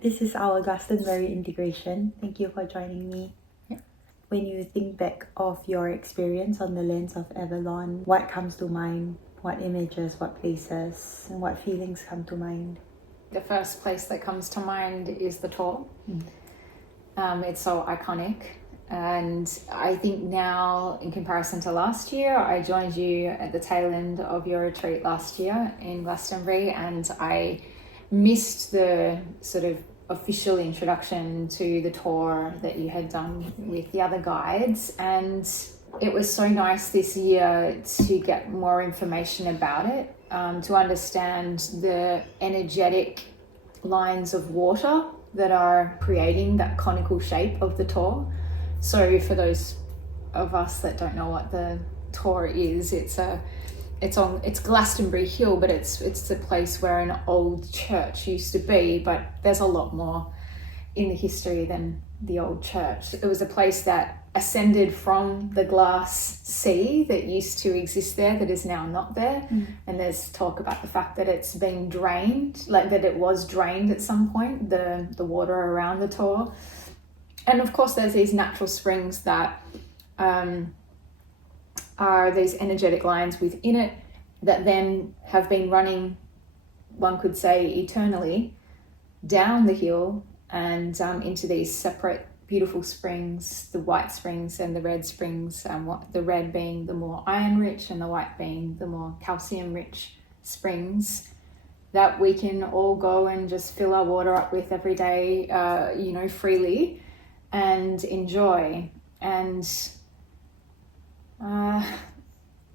This is our Glastonbury integration. Thank you for joining me. Yeah. When you think back of your experience on the lands of Avalon, what comes to mind? What images, what places, and what feelings come to mind? The first place that comes to mind is the tour. It's so iconic. And I think now, in comparison to last year, I joined you at the tail end of your retreat last year in Glastonbury, and I missed the sort of official introduction to the tour that you had done with the other guides. And it was so nice this year to get more information about it, to understand the energetic lines of water that are creating that conical shape of the tour. So for those of us that don't know what the tour is, it's Glastonbury Hill, but it's the place where an old church used to be, but there's a lot more in the history than the old church. It was a place that ascended from the glass sea that used to exist there, that is now not there. And there's talk about the fact that it's been drained, like that it was drained at some point, the water around the tour. And of course there's these natural springs that are these energetic lines within it that then have been running, one could say, eternally down the hill and into these separate beautiful springs, the white springs and the red springs, the red being the more iron rich and the white being the more calcium rich springs that we can all go and just fill our water up with every day, freely and enjoy. And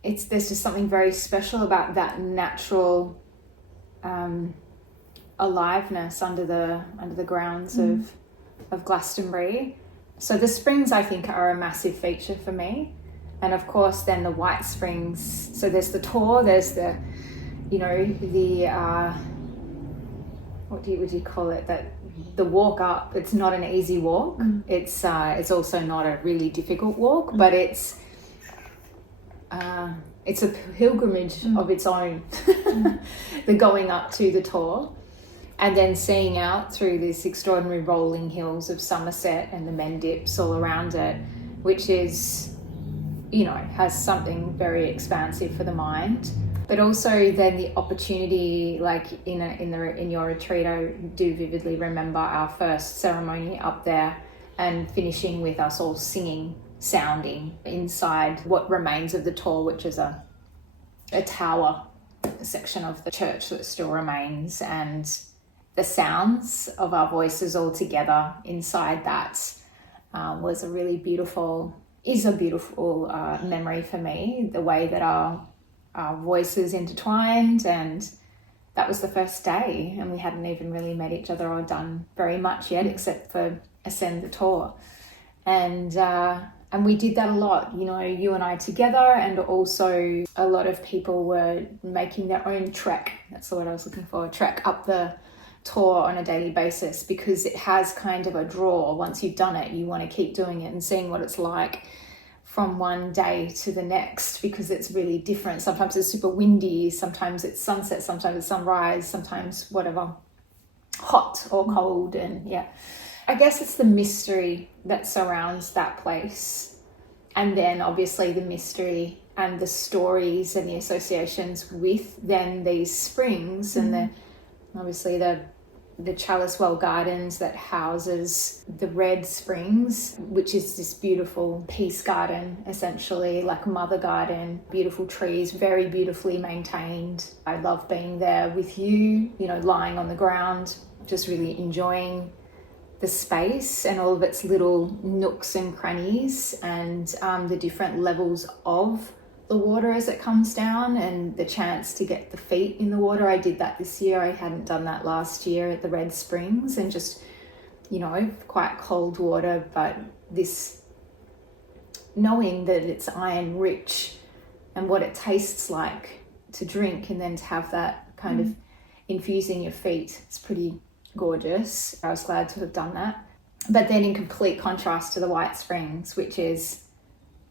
there's just something very special about that natural aliveness under the grounds of Glastonbury. So the springs, I think, are a massive feature for me. And of course then the white springs, so there's the tour, there's the what would you call it, that the walk up. It's not an easy walk. It's also not a really difficult walk, but it's a pilgrimage of its own, the going up to the tour and then seeing out through these extraordinary rolling hills of Somerset and the Mendips all around it, which is, has something very expansive for the mind. But also then the opportunity, like in your retreat, I do vividly remember our first ceremony up there and finishing with us all singing, sounding inside what remains of the tour, which is a tower, a section of the church that still remains, and the sounds of our voices all together inside that was a beautiful memory for me, the way that our voices intertwined. And that was the first day, and we hadn't even really met each other or done very much yet except for ascend the tour. And we did that a lot, you and I together, and also a lot of people were making their own trek. That's the word I was looking for, trek up the tour on a daily basis, because it has kind of a draw. Once you've done it, you want to keep doing it and seeing what it's like from one day to the next, because it's really different. Sometimes it's super windy, sometimes it's sunset, sometimes it's sunrise, sometimes whatever, hot or cold. And I guess it's the mystery that surrounds that place. And then obviously the mystery and the stories and the associations with then these springs and obviously the Chalice Well Gardens that houses the red springs, which is this beautiful peace garden, essentially, like a mother garden, beautiful trees, very beautifully maintained. I love being there with you, lying on the ground, just really enjoying the space and all of its little nooks and crannies, and the different levels of the water as it comes down, and the chance to get the feet in the water. I did that this year. I hadn't done that last year at the Red Springs, and just, quite cold water, but this knowing that it's iron rich and what it tastes like to drink, and then to have that kind of infusing your feet. It's pretty gorgeous. I was glad to have done that. But then in complete contrast to the White Springs, which is,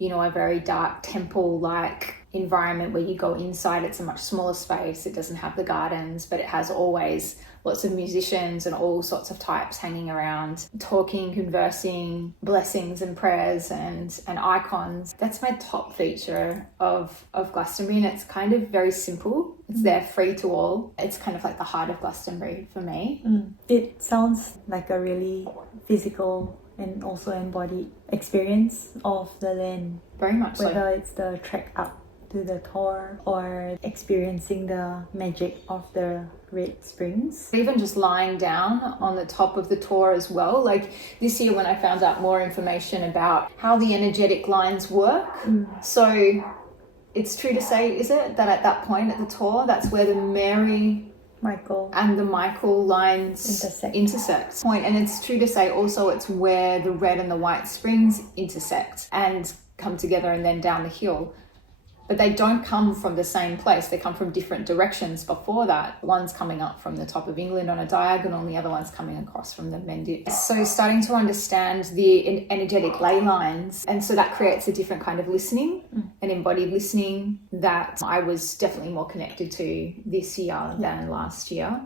you know, a very dark temple-like environment where you go inside. It's a much smaller space. It doesn't have the gardens, but it has always lots of musicians and all sorts of types hanging around, talking, conversing, blessings and prayers and icons. That's my top feature of Glastonbury, and it's kind of very simple. It's there, free to all. It's kind of like the heart of Glastonbury for me. It sounds like a really physical and also embodied experience of the land. Very much so. Whether it's the trek up to the Tor or experiencing the magic of the red springs. Even just lying down on the top of the Tor as well. Like this year when I found out more information about how the energetic lines work. So it's true to say, is it, that at that point at the Tor, that's where the Mary, Michael and the Michael lines intersect. And it's true to say also it's where the red and the white springs intersect and come together and then down the hill. But they don't come from the same place. They come from different directions before that. One's coming up from the top of England on a diagonal, and the other one's coming across from the Mendip. So starting to understand the energetic ley lines. And so that creates a different kind of listening, an embodied listening that I was definitely more connected to this year than last year.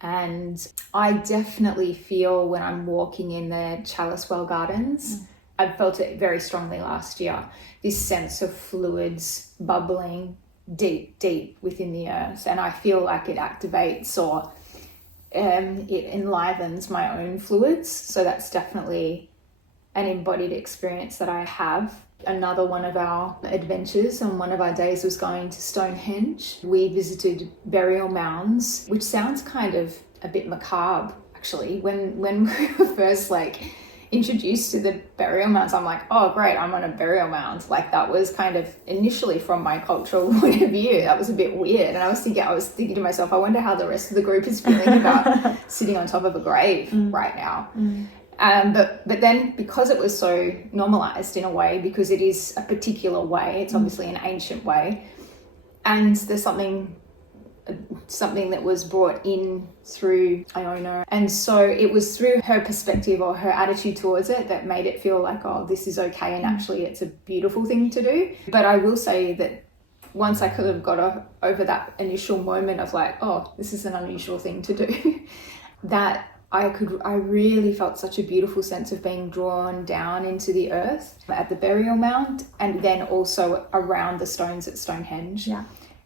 And I definitely feel when I'm walking in the Chalicewell Gardens, I felt it very strongly last year, this sense of fluids bubbling deep within the earth. And I feel like it activates or it enlivens my own fluids. So that's definitely an embodied experience that I have. Another one of our adventures on one of our days was going to Stonehenge. We visited burial mounds, which sounds kind of a bit macabre, actually. When we were first introduced to the burial mounds, I'm like, oh great, I'm on a burial mound. Like that was kind of initially from my cultural point of view, that was a bit weird. And I was thinking to myself, I wonder how the rest of the group is feeling about sitting on top of a grave right now. But then because it was so normalized in a way, because it is a particular way, it's obviously an ancient way, and there's something that was brought in through Iona. And so it was through her perspective or her attitude towards it that made it feel like, oh, this is okay, and actually it's a beautiful thing to do. But I will say that once I could have got over that initial moment of like, oh, this is an unusual thing to do, that I really felt such a beautiful sense of being drawn down into the earth at the burial mound, and then also around the stones at Stonehenge. Yeah.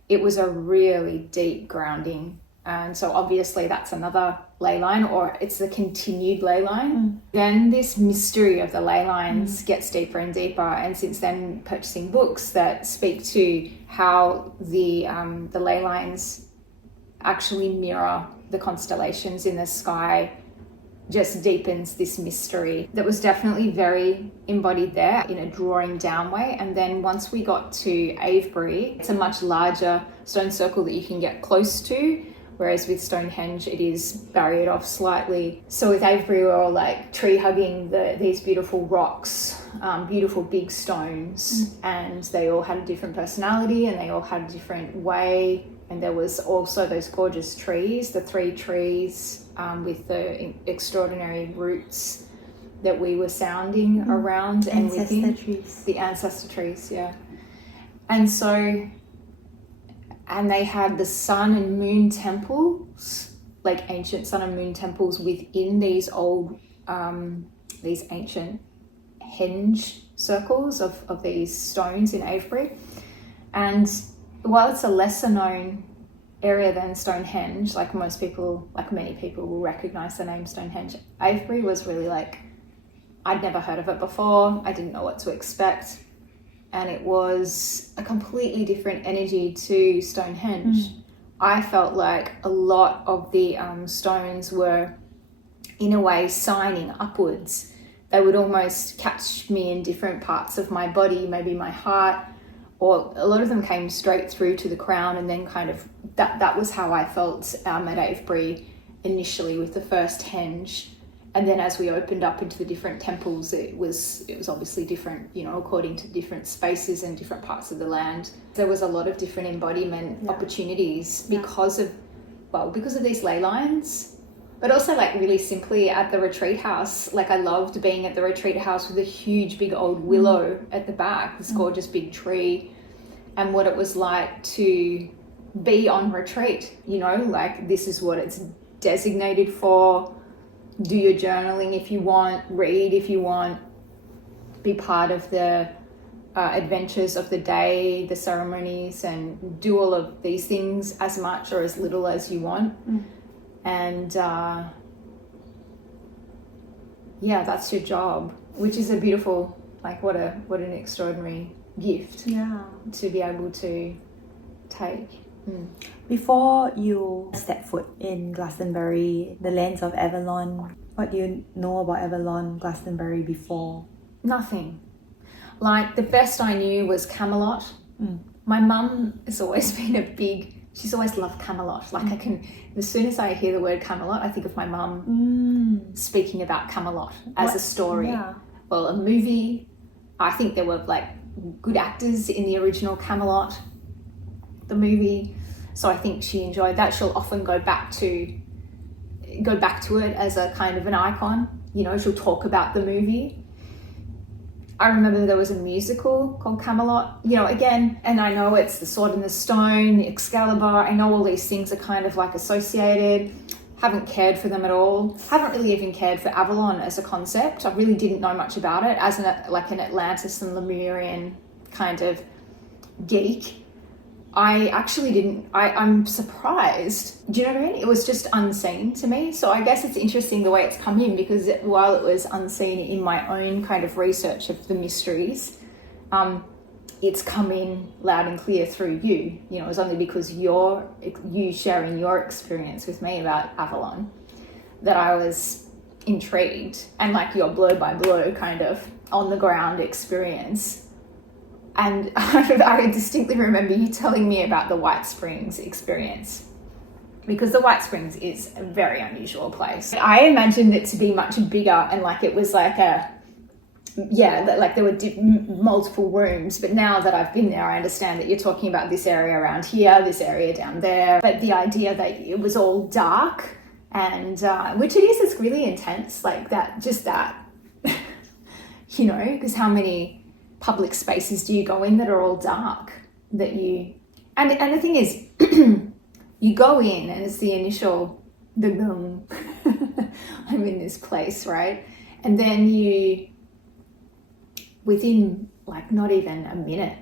It was a really deep grounding. And so obviously that's another ley line, or it's a continued ley line. Then this mystery of the ley lines gets deeper and deeper. And since then, purchasing books that speak to how the ley lines actually mirror the constellations in the sky just deepens this mystery. That was definitely very embodied there in a drawing down way. And then once we got to Avebury, it's a much larger stone circle that you can get close to, whereas with Stonehenge it is barriered off slightly. So with Avebury we're all like tree hugging these beautiful rocks, beautiful big stones, and they all had a different personality and they all had a different way. And there was also those gorgeous trees, the 3 trees with the extraordinary roots that we were sounding around and within. Trees. The ancestor trees, yeah. And so, and they had the sun and moon temples, like ancient sun and moon temples within these old, these ancient henge circles of these stones in Avebury. And while it's a lesser known area than Stonehenge, like many people will recognize the name Stonehenge, Avebury was really like, I'd never heard of it before. I didn't know what to expect. And it was a completely different energy to Stonehenge. I felt like a lot of the stones were in a way signing upwards. They would almost catch me in different parts of my body, maybe my heart, or a lot of them came straight through to the crown, and then kind of that was how I felt at Avebury initially with the first henge. And then as we opened up into the different temples, it was obviously different, you know, according to different spaces and different parts of the land. There was a lot of different embodiment opportunities because of these ley lines. But also like really simply at the retreat house, like I loved being at the retreat house with a huge big old willow at the back, this gorgeous big tree, and what it was like to be on retreat, you know, like this is what it's designated for. Do your journaling if you want, read if you want, be part of the adventures of the day, the ceremonies, and do all of these things as much or as little as you want. And yeah, that's your job, which is a beautiful, like what an extraordinary gift to be able to take. Before you step foot in Glastonbury, the lands of Avalon, what do you know about Avalon, Glastonbury before? Nothing. Like the best I knew was Camelot. My mum has always been she's always loved Camelot. Like as soon as I hear the word Camelot, I think of my mum speaking about Camelot as a story. Yeah. Well, a movie. I think there were like good actors in the original Camelot, the movie. So I think she enjoyed that. She'll often go back to it as a kind of an icon. You know, she'll talk about the movie. I remember there was a musical called Camelot, you know, again, and I know it's the Sword and the Stone, the Excalibur. I know all these things are kind of like associated. Haven't cared for them at all. Haven't really even cared for Avalon as a concept. I really didn't know much about it as an Atlantis and Lemurian kind of geek. I actually didn't, I'm surprised. Do you know what I mean? It was just unseen to me. So I guess it's interesting the way it's come in, because while it was unseen in my own kind of research of the mysteries, it's come in loud and clear through you. You know, it was only because you sharing your experience with me about Avalon that I was intrigued, and like your blow by blow kind of on the ground experience. And I distinctly remember you telling me about the White Springs experience, because the White Springs is a very unusual place. I imagined it to be much bigger, and like it was like like there were multiple rooms. But now that I've been there, I understand that you're talking about this area around here, this area down there. But the idea that it was all dark, and which it is, it's really intense, like that, you know, because how many public spaces do you go in that are all dark, that you and the thing is you go in and it's the initial I'm in this place, right? And then you, within like not even a minute,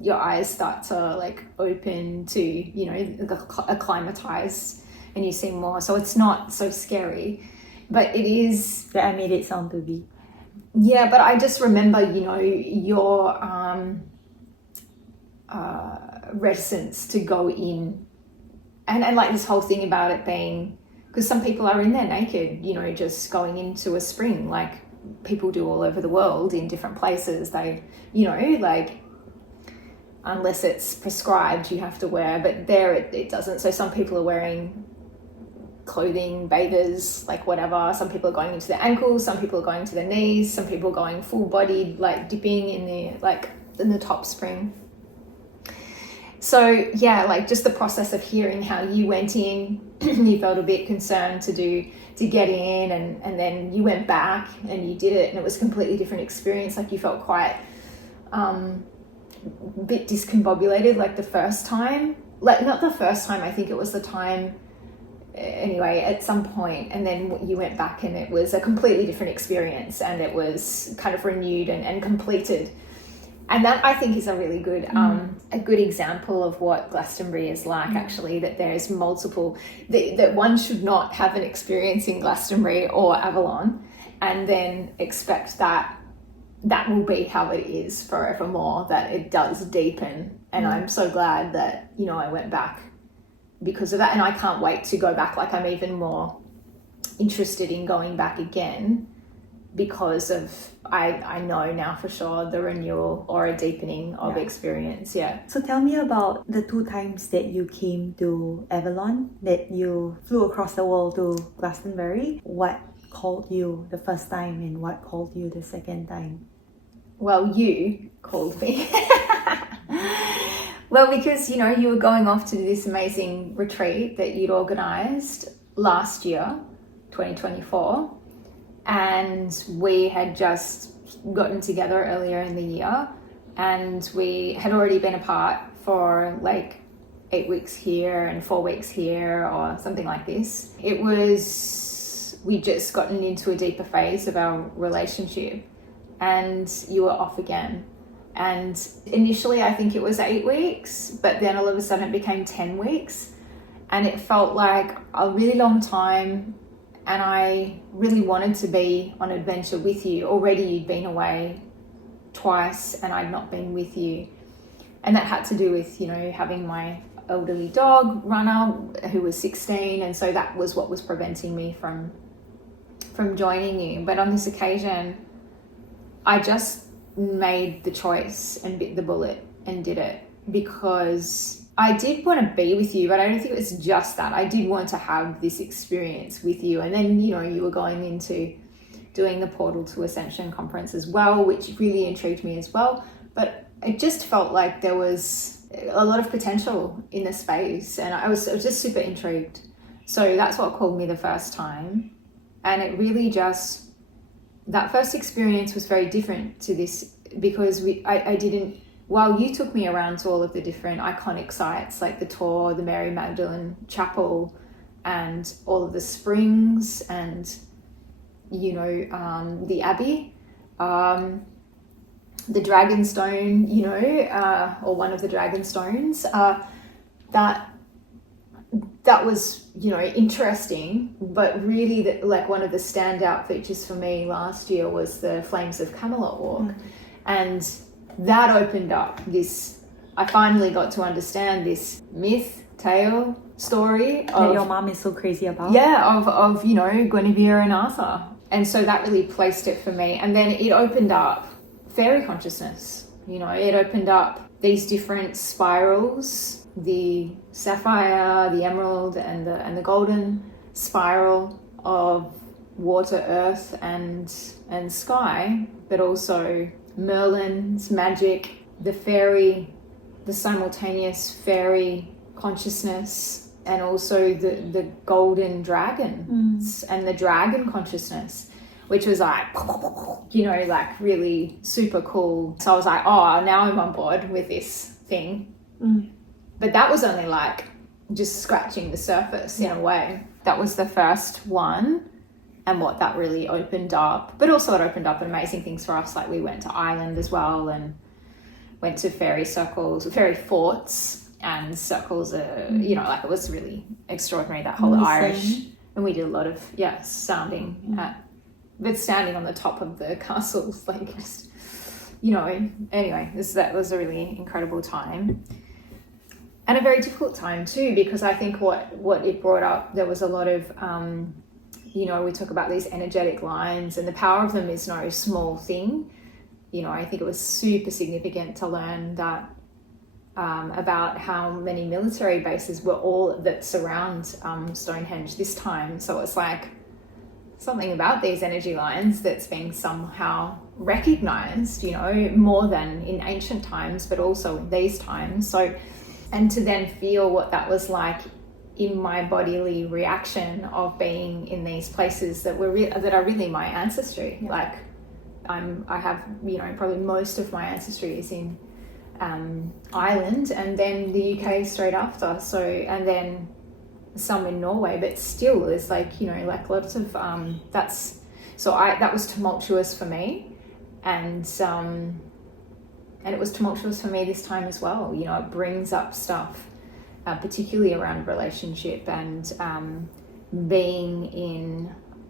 your eyes start to like open to, you know, acclimatize, and you see more. So it's not so scary, but it is. But I made it sound to be. Yeah, but I just remember, you know, your reticence to go in, and like this whole thing about it being, because some people are in there naked, you know, just going into a spring, like people do all over the world in different places. They, you know, like unless it's prescribed, you have to wear, but there it doesn't. So some people are wearing clothing, bathers, like whatever. Some people are going into their ankles, some people are going to their knees, some people are going full bodied, like dipping in the top spring. So yeah, like just the process of hearing how you went in, you felt a bit concerned to get in, and then you went back and you did it, and it was a completely different experience. Like you felt quite a bit discombobulated, like the first time, like not the first time, I think it was the time anyway, at some point, and then you went back and it was a completely different experience, and it was kind of renewed and completed. And that, I think, is a really good a good example of what Glastonbury is like, actually, that there's multiple, that one should not have an experience in Glastonbury or Avalon and then expect that will be how it is forevermore, that it does deepen. And I'm so glad that, you know, I went back because of that, and I can't wait to go back. Like I'm even more interested in going back again because of I know now for sure the renewal or a deepening of experience. Yeah. So tell me about the 2 times that you came to Avalon, that you flew across the world to Glastonbury. What called you the first time and what called you the second time? Well, you called me. Well, because, you know, you were going off to this amazing retreat that you'd organised last year, 2024, and we had just gotten together earlier in the year, and we had already been apart for like 8 weeks here and 4 weeks here or something like this. We just gotten into a deeper phase of our relationship, and you were off again. And initially I think it was 8 weeks, but then all of a sudden it became 10 weeks, and it felt like a really long time, and I really wanted to be on adventure with you. Already you'd been away twice and I'd not been with you, and that had to do with, you know, having my elderly dog Runner who was 16, and so that was what was preventing me from joining you. But on this occasion I just made the choice and bit the bullet and did it, because I did want to be with you, but I don't think it was just that. I did want to have this experience with you. And then, you know, you were going into doing the Portal to Ascension conference as well, which really intrigued me as well. But it just felt like there was a lot of potential in the space, and I was just super intrigued. So that's what called me the first time. And it really just, that first experience was very different to this, because I didn't, while you took me around to all of the different iconic sites like the Tor, the Mary Magdalene Chapel, and all of the springs, and, you know, the Abbey, the Dragonstone, you know, or one of the Dragonstones, that was, you know, interesting. But really, like, one of the standout features for me last year was the Flames of Camelot walk. And that opened up this, I finally got to understand this myth, tale, story that your mom is so crazy about. Yeah, of, you know, Guinevere and Arthur. And so that really placed it for me. And then it opened up fairy consciousness. You know, it opened up these different spirals, the sapphire, the emerald, and the golden spiral of water, earth, and sky, but also Merlin's magic, the fairy, the simultaneous fairy consciousness, and also the golden dragons and the dragon consciousness, which was like, you know, like really super cool. So I was like, oh, now I'm on board with this thing. But that was only like just scratching the surface in a way. That was the first one, and what that really opened up. But also it opened up amazing things for us. Like we went to Ireland as well, and went to fairy circles, fairy forts and circles. You know, like it was really extraordinary, that whole Irish. And we did a lot of, sounding but standing on the top of the castles, like just, you know, anyway, that was a really incredible time. And a very difficult time too, because I think what it brought up, there was a lot of, you know, we talk about these energetic lines, and the power of them is no small thing. You know, I think it was super significant to learn that about how many military bases were all that surround Stonehenge this time. So it's like something about these energy lines that's being somehow recognized, you know, more than in ancient times, but also in these times. So, and to then feel what that was like in my bodily reaction of being in these places that were that are really my ancestry. Like I have, you know, probably most of my ancestry is in Ireland, and then the UK straight after. So, and then some in Norway, but still it's like, you know, like lots of that was tumultuous for me, and it was tumultuous for me this time as well. You know, it brings up stuff, particularly around relationship, and being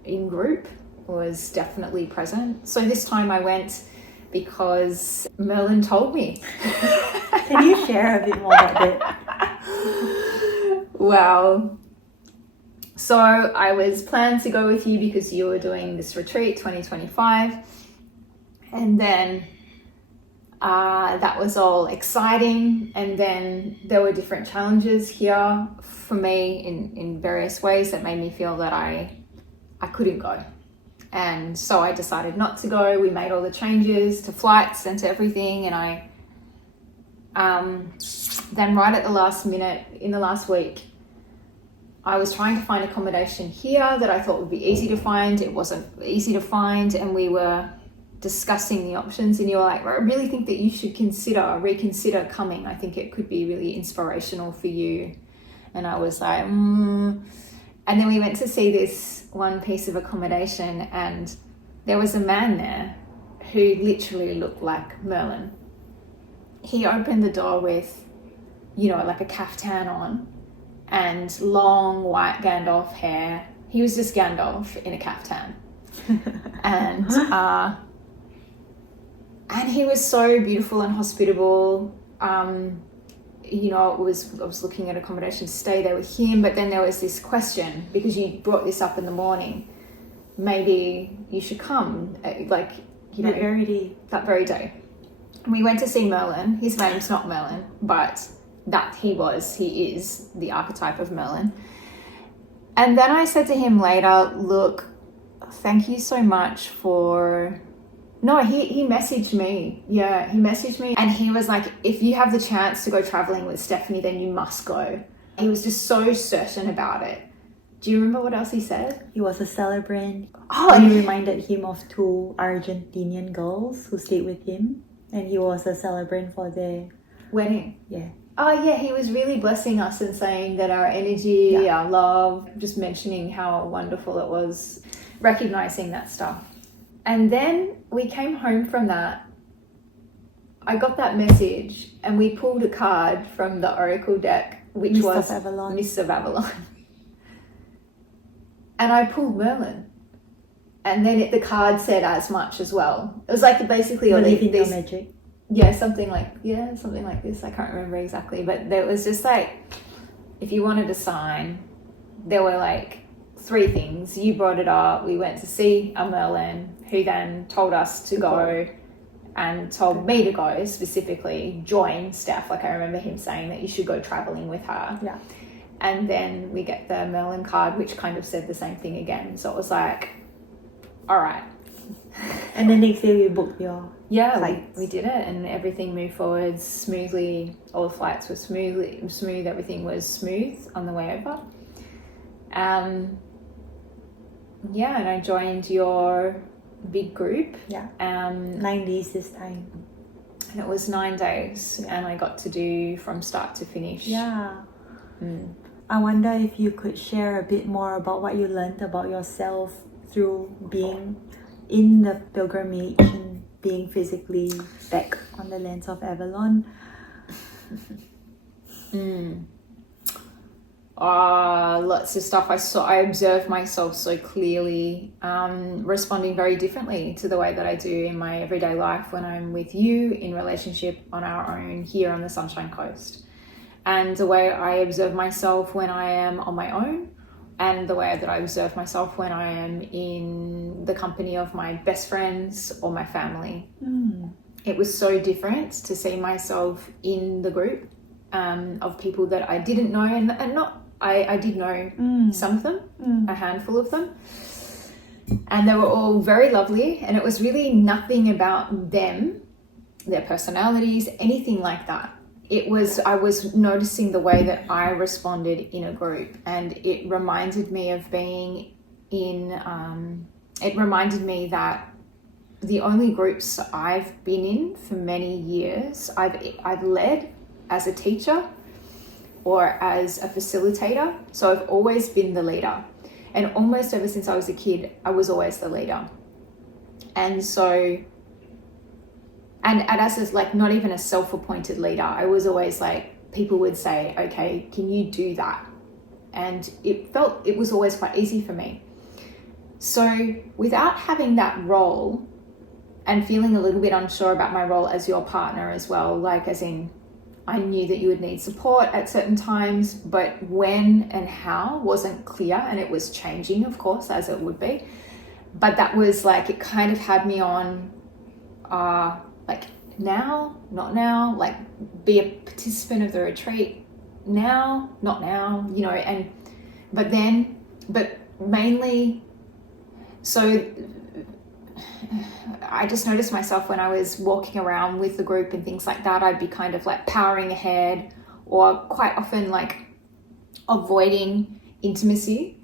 in group was definitely present. So this time I went because Merlin told me. Can you share a bit more about that? Well, so I was planned to go with you because you were doing this retreat 2025, and then that was all exciting, and then there were different challenges here for me in various ways that made me feel that I couldn't go. And so I decided not to go. We made all the changes to flights and to everything, and I then right at the last minute, in the last week, I was trying to find accommodation here that I thought would be easy to find. It wasn't easy to find, and we were discussing the options, and you were like, I really think that you should reconsider coming. I think it could be really inspirational for you. And I was like, And then we went to see this one piece of accommodation, and there was a man there who literally looked like Merlin. He opened the door with, like a caftan on and long white Gandalf hair. He was just Gandalf in a caftan. And he was so beautiful and hospitable. I was looking at accommodation to stay there with him, but then there was this question, because you brought this up in the morning, maybe you should come, that very day. We went to see Merlin. His name's not Merlin, but he is the archetype of Merlin. And then I said to him later, look, thank you so much for... No, he messaged me. Yeah, he messaged me. And he was like, if you have the chance to go traveling with Stephanie, then you must go. He was just so certain about it. Do you remember what else he said? He was a celebrant. And he reminded him of 2 Argentinian girls who stayed with him. And he was a celebrant for their wedding. Yeah. Oh, yeah, he was really blessing us and saying that our energy, our love, just mentioning how wonderful it was, recognizing that stuff. And then we came home from that. I got that message, and we pulled a card from the Oracle deck, which was Avalon. Miss of Avalon. And I pulled Merlin. And then the card said as much as well. It was like basically... Believe in your magic. Yeah, something like this. I can't remember exactly. But there was just like, if you wanted a sign, there were like 3 things. You brought it up. We went to see a Merlin, who then told us to go and told me to go specifically, join Steph. Like, I remember him saying that you should go traveling with her. Yeah. And then we get the Merlin card, which kind of said the same thing again. So it was like, all right. And the next day we booked your flights. We did it, and everything moved forward smoothly. All the flights were smooth. Everything was smooth on the way over. And I joined your big group. Yeah. 9 days this time. And it was 9 days, and I got to do from start to finish. Yeah. I wonder if you could share a bit more about what you learned about yourself through being in the pilgrimage and being physically back on the lands of Avalon. Lots of stuff. I observed myself so clearly, responding very differently to the way that I do in my everyday life when I'm with you in relationship on our own here on the Sunshine Coast, and the way I observe myself when I am on my own, and the way that I observe myself when I am in the company of my best friends or my family. It was so different to see myself in the group of people that I didn't know, and not I did know some of them, a handful of them, and they were all very lovely, and it was really nothing about them, their personalities, anything like that. I was noticing the way that I responded in a group, and it reminded me of being in, it reminded me that the only groups I've been in for many years, I've led as a teacher or as a facilitator. So I've always been the leader, and almost ever since I was a kid, I was always the leader. And so, and as like not even a self-appointed leader, I was always like, people would say, okay, can you do that? And it was always quite easy for me. So without having that role and feeling a little bit unsure about my role as your partner as well, like as in, I knew that you would need support at certain times, but when and how wasn't clear, and it was changing, of course, as it would be. But that was like, it kind of had me on, like now, not now, like be a participant of the retreat now, not now, you know, but mainly, so I just noticed myself when I was walking around with the group and things like that, I'd be kind of like powering ahead, or quite often like avoiding intimacy,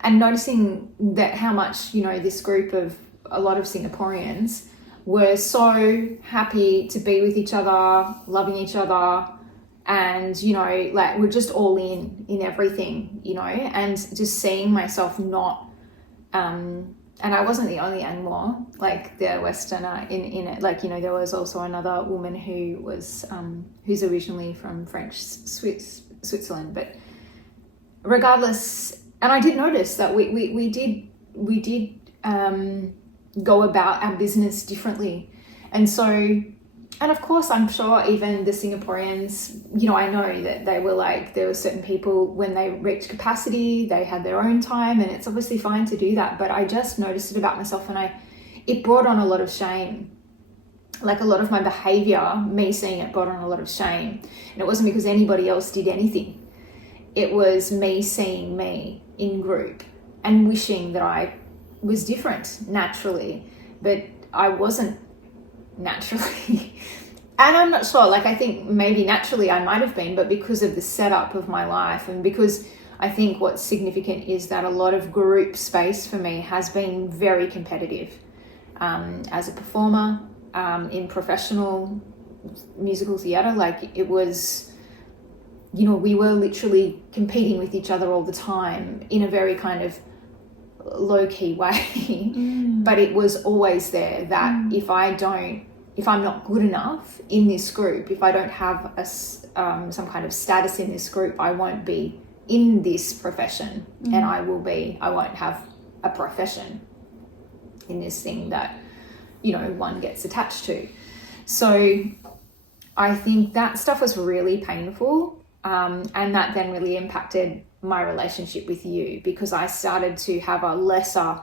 and noticing that how much, you know, this group of a lot of Singaporeans were so happy to be with each other, loving each other, and, you know, like we're just all in everything, you know, and just seeing myself not, and I wasn't the only Angmo, like the Westerner in it, like, you know, there was also another woman who was, who's originally from Switzerland, but regardless, and I did notice that we did go about our business differently. And so, and of course, I'm sure even the Singaporeans, you know, I know that they were like, there were certain people when they reached capacity, they had their own time, and it's obviously fine to do that. But I just noticed it about myself, and it brought on a lot of shame. Like a lot of my behavior, me seeing it brought on a lot of shame. And it wasn't because anybody else did anything. It was me seeing me in group and wishing that I was different naturally, but I wasn't naturally. And I'm not sure, like I think maybe naturally I might have been, but because of the setup of my life, and because I think what's significant is that a lot of group space for me has been very competitive. As a performer, in professional musical theatre, like it was, you know, we were literally competing with each other all the time in a very kind of low-key way. But it was always there that if I'm not good enough in this group, if I don't have some kind of status in this group, I won't be in this profession, and I won't have a profession in this thing that, you know, one gets attached to. So I think that stuff was really painful. And that then really impacted my relationship with you, because I started to have a lesser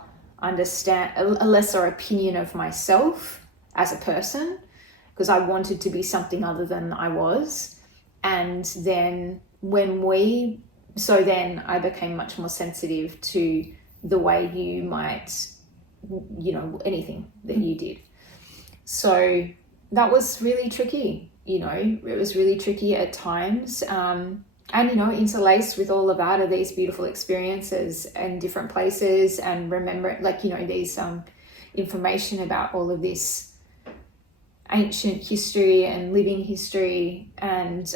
opinion of myself as a person, because I wanted to be something other than I was. And then I became much more sensitive to the way you might, you know, anything that you did. So that was really tricky. You know, it was really tricky at times. And, you know, interlaced with all of that are these beautiful experiences in different places, and remember, like, you know, these information about all of this ancient history and living history and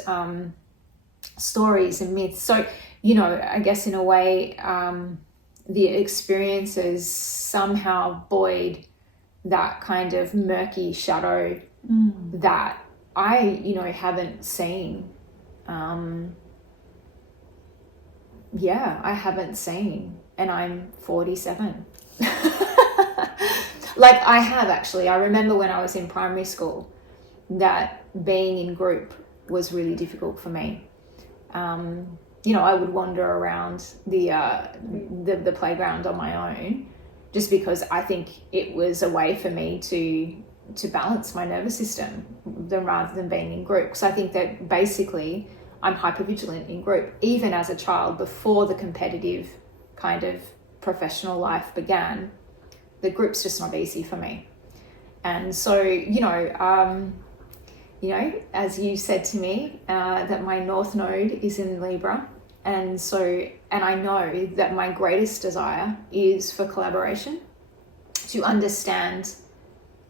stories and myths. So, you know, I guess in a way, the experiences somehow buoyed that kind of murky shadow that I, you know, haven't seen. I haven't seen, and I'm 47. Like I have actually. I remember when I was in primary school that being in group was really difficult for me. You know, I would wander around the playground on my own, just because I think it was a way for me to balance my nervous system rather than being in group. Because I think that basically I'm hypervigilant in group, even as a child, before the competitive kind of professional life began. The group's just not easy for me. And so, you know, as you said to me, that my North Node is in Libra. And I know that my greatest desire is for collaboration, to understand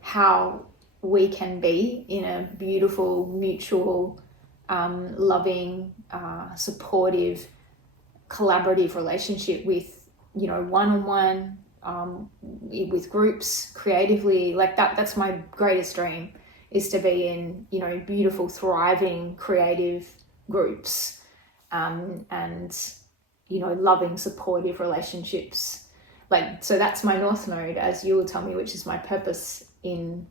how we can be in a beautiful, mutual, loving, supportive, collaborative relationship with, you know, one-on-one, with groups, creatively. Like that's my greatest dream, is to be in, you know, beautiful, thriving, creative groups, and, you know, loving, supportive relationships. Like, so that's my North Node, as you will tell me, which is my purpose in,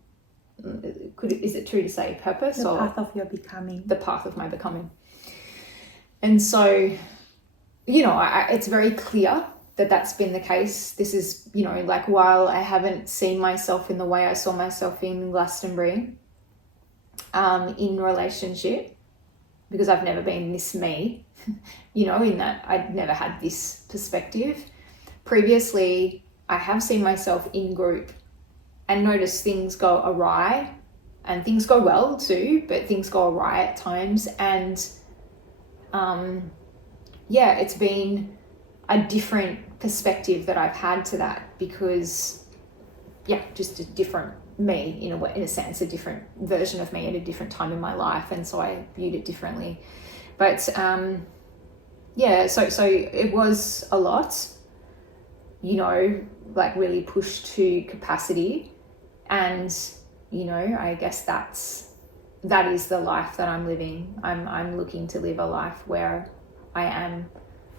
is it true to say purpose? The path of your becoming. The path of my becoming. And so, you know, it's very clear that that's been the case. This is, you know, like, while I haven't seen myself in the way I saw myself in Glastonbury, in relationship, because I've never been this me, you know, in that I'd never had this perspective. Previously, I have seen myself in group and noticed things go awry, and things go well too, but things go awry at times. And it's been a different perspective that I've had to that, because just a different me in a sense, a different version of me at a different time in my life, and so I viewed it differently. But so it was a lot, like really pushed to capacity, and I guess that is the life that I'm living. I'm looking to live a life where I am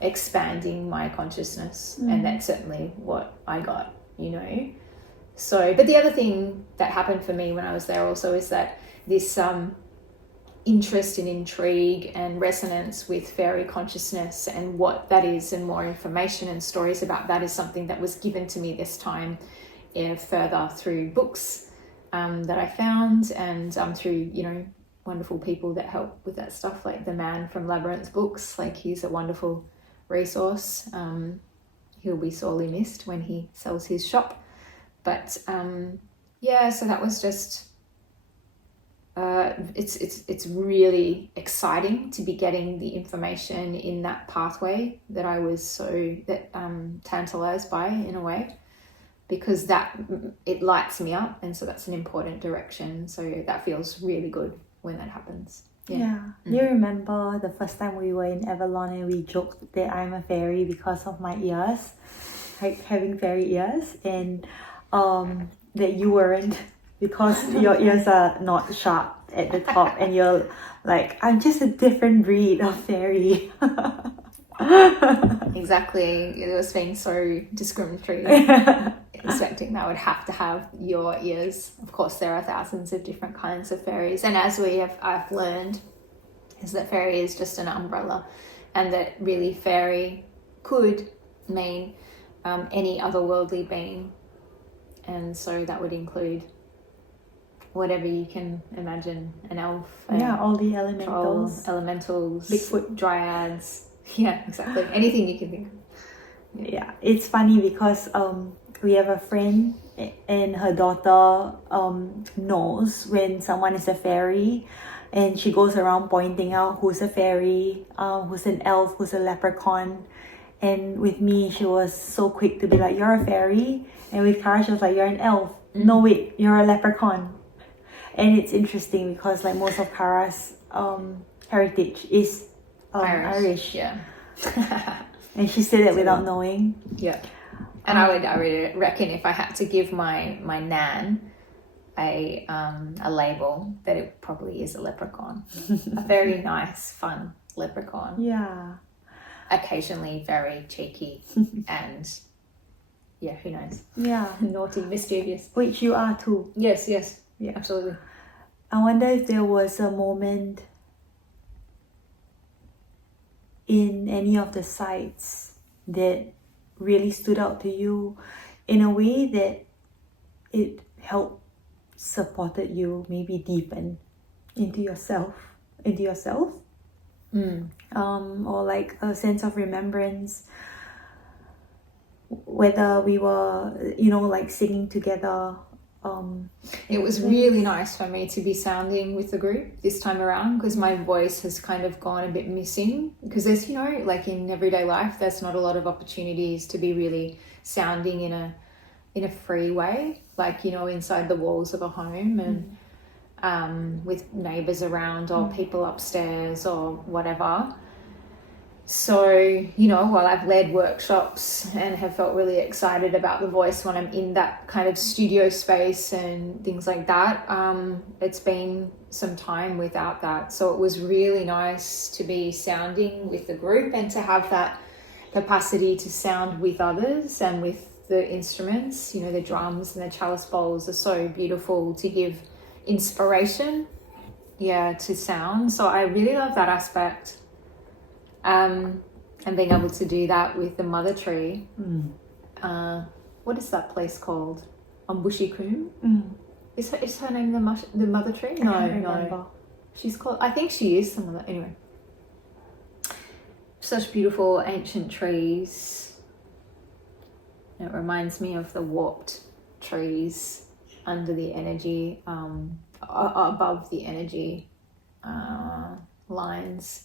expanding my consciousness, and that's certainly what I got, So, but the other thing that happened for me when I was there also is that this interest and intrigue and resonance with fairy consciousness and what that is, and more information and stories about that, is something that was given to me this time further through books that I found, and through wonderful people that help with that stuff, like the man from Labyrinth books. Like, he's a wonderful resource. He'll be sorely missed when he sells his shop. But so that was just it's really exciting to be getting the information in that pathway that I was tantalized by, in a way, because it lights me up, and so that's an important direction. So that feels really good when that happens. Yeah. Do you remember the first time we were in Avalon and we joked that I'm a fairy because of my ears, like having fairy ears, and that you weren't, because your ears are not sharp at the top, and you're like, I'm just a different breed of fairy. Exactly. It was being so discriminatory, expecting that I would have to have your ears. Of course, there are thousands of different kinds of fairies, and as I've learned, is that fairy is just an umbrella, and that really fairy could mean any otherworldly being, and so that would include whatever you can imagine, an elf, all the elementals, Bigfoot, dryads. Yeah, exactly. Anything you can think of. Yeah, it's funny because we have a friend, and her daughter knows when someone is a fairy, and she goes around pointing out who's a fairy, who's an elf, who's a leprechaun. And with me, she was so quick to be like, you're a fairy. And with Cara, she was like, you're an elf. No, wait, you're a leprechaun. And it's interesting because like most of Cara's heritage is Irish. Yeah. And she said it without knowing. Yeah. And I would reckon if I had to give my nan a label, that it probably is a leprechaun. A very nice, fun leprechaun. Yeah. Occasionally very cheeky and who knows? Yeah. Naughty, mischievous. Which you are too. Yes. Yeah, absolutely. I wonder if there was a moment in any of the sites that really stood out to you in a way that it helped supported you maybe deepen into yourself, or like a sense of remembrance, whether we were like singing together. It was really nice for me to be sounding with the group this time around, because my voice has kind of gone a bit missing, because there's like in everyday life there's not a lot of opportunities to be really sounding in a free way, like inside the walls of a home, and with neighbors around or people upstairs or whatever. So, while I've led workshops and have felt really excited about the voice when I'm in that kind of studio space and things like that, it's been some time without that. So it was really nice to be sounding with the group and to have that capacity to sound with others and with the instruments. The drums and the chalice bowls are so beautiful to give inspiration, to sound. So I really love that aspect. And being able to do that with the mother tree. What is that place called? On Bushy Coombe? Is her name the mother tree? I can't remember. She's called, I think she is the mother. Anyway, such beautiful ancient trees. It reminds me of the warped trees under the energy, above the energy lines.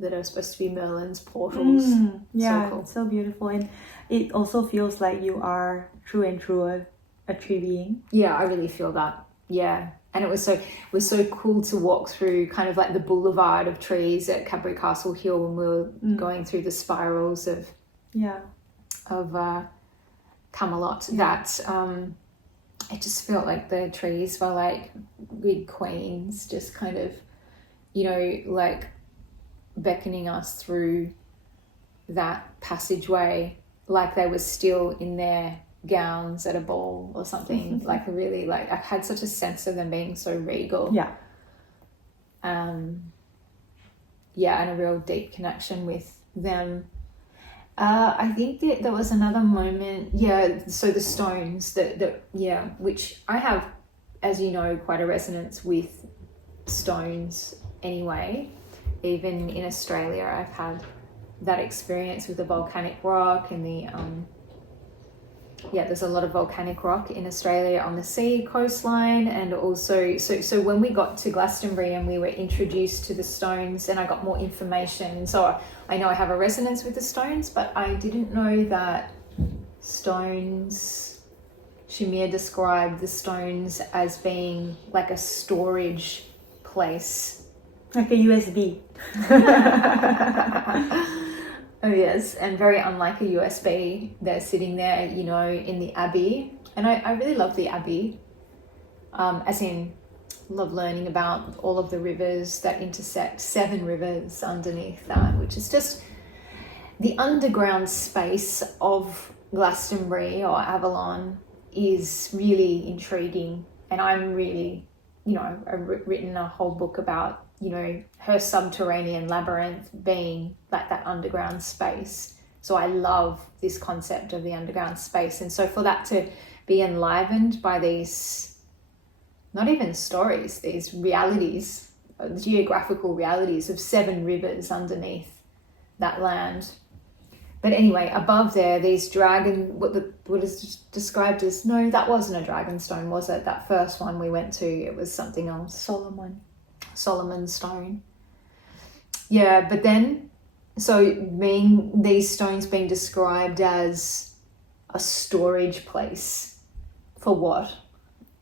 that are supposed to be Merlin's portals. Yeah, So cool. it's so beautiful. And it also feels like you are true and true a tree being. Yeah, I really feel that. Yeah. And it was so cool to walk through kind of like the boulevard of trees at Cadbury Castle Hill when we were going through the spirals of Camelot. That it just felt like the trees were like big queens, just kind of, you know, like beckoning us through that passageway, like they were still in their gowns at a ball or something. Like really, like I had such a sense of them being so regal. And a real deep connection with them. I think that there was another moment, so the stones which I have, as you know, quite a resonance with stones anyway. Even in Australia, I've had that experience with the volcanic rock and the there's a lot of volcanic rock in Australia on the sea coastline, and also so when we got to Glastonbury and we were introduced to the stones and I got more information, so I know I have a resonance with the stones, but I didn't know that stones, Shamir described the stones as being like a storage place, like a USB. Oh yes, and very unlike a USB. They're sitting there, you know, in the Abbey. And I really love the Abbey. As in, love learning about all of the rivers that intersect, 7 rivers underneath that, which is just the underground space of Glastonbury or Avalon is really intriguing. And I'm really, you know, I've written a whole book about, you know, her Subterranean Labyrinth being like that underground space. So I love this concept of the underground space. And so for that to be enlivened by these, not even stories, these realities, geographical realities of 7 rivers underneath that land. But anyway, above there, these dragon, what is described as, no, that wasn't a dragon stone, was it? That first one we went to, it was something else. Solomon's stone. Yeah, but then, so these stones being described as a storage place for what?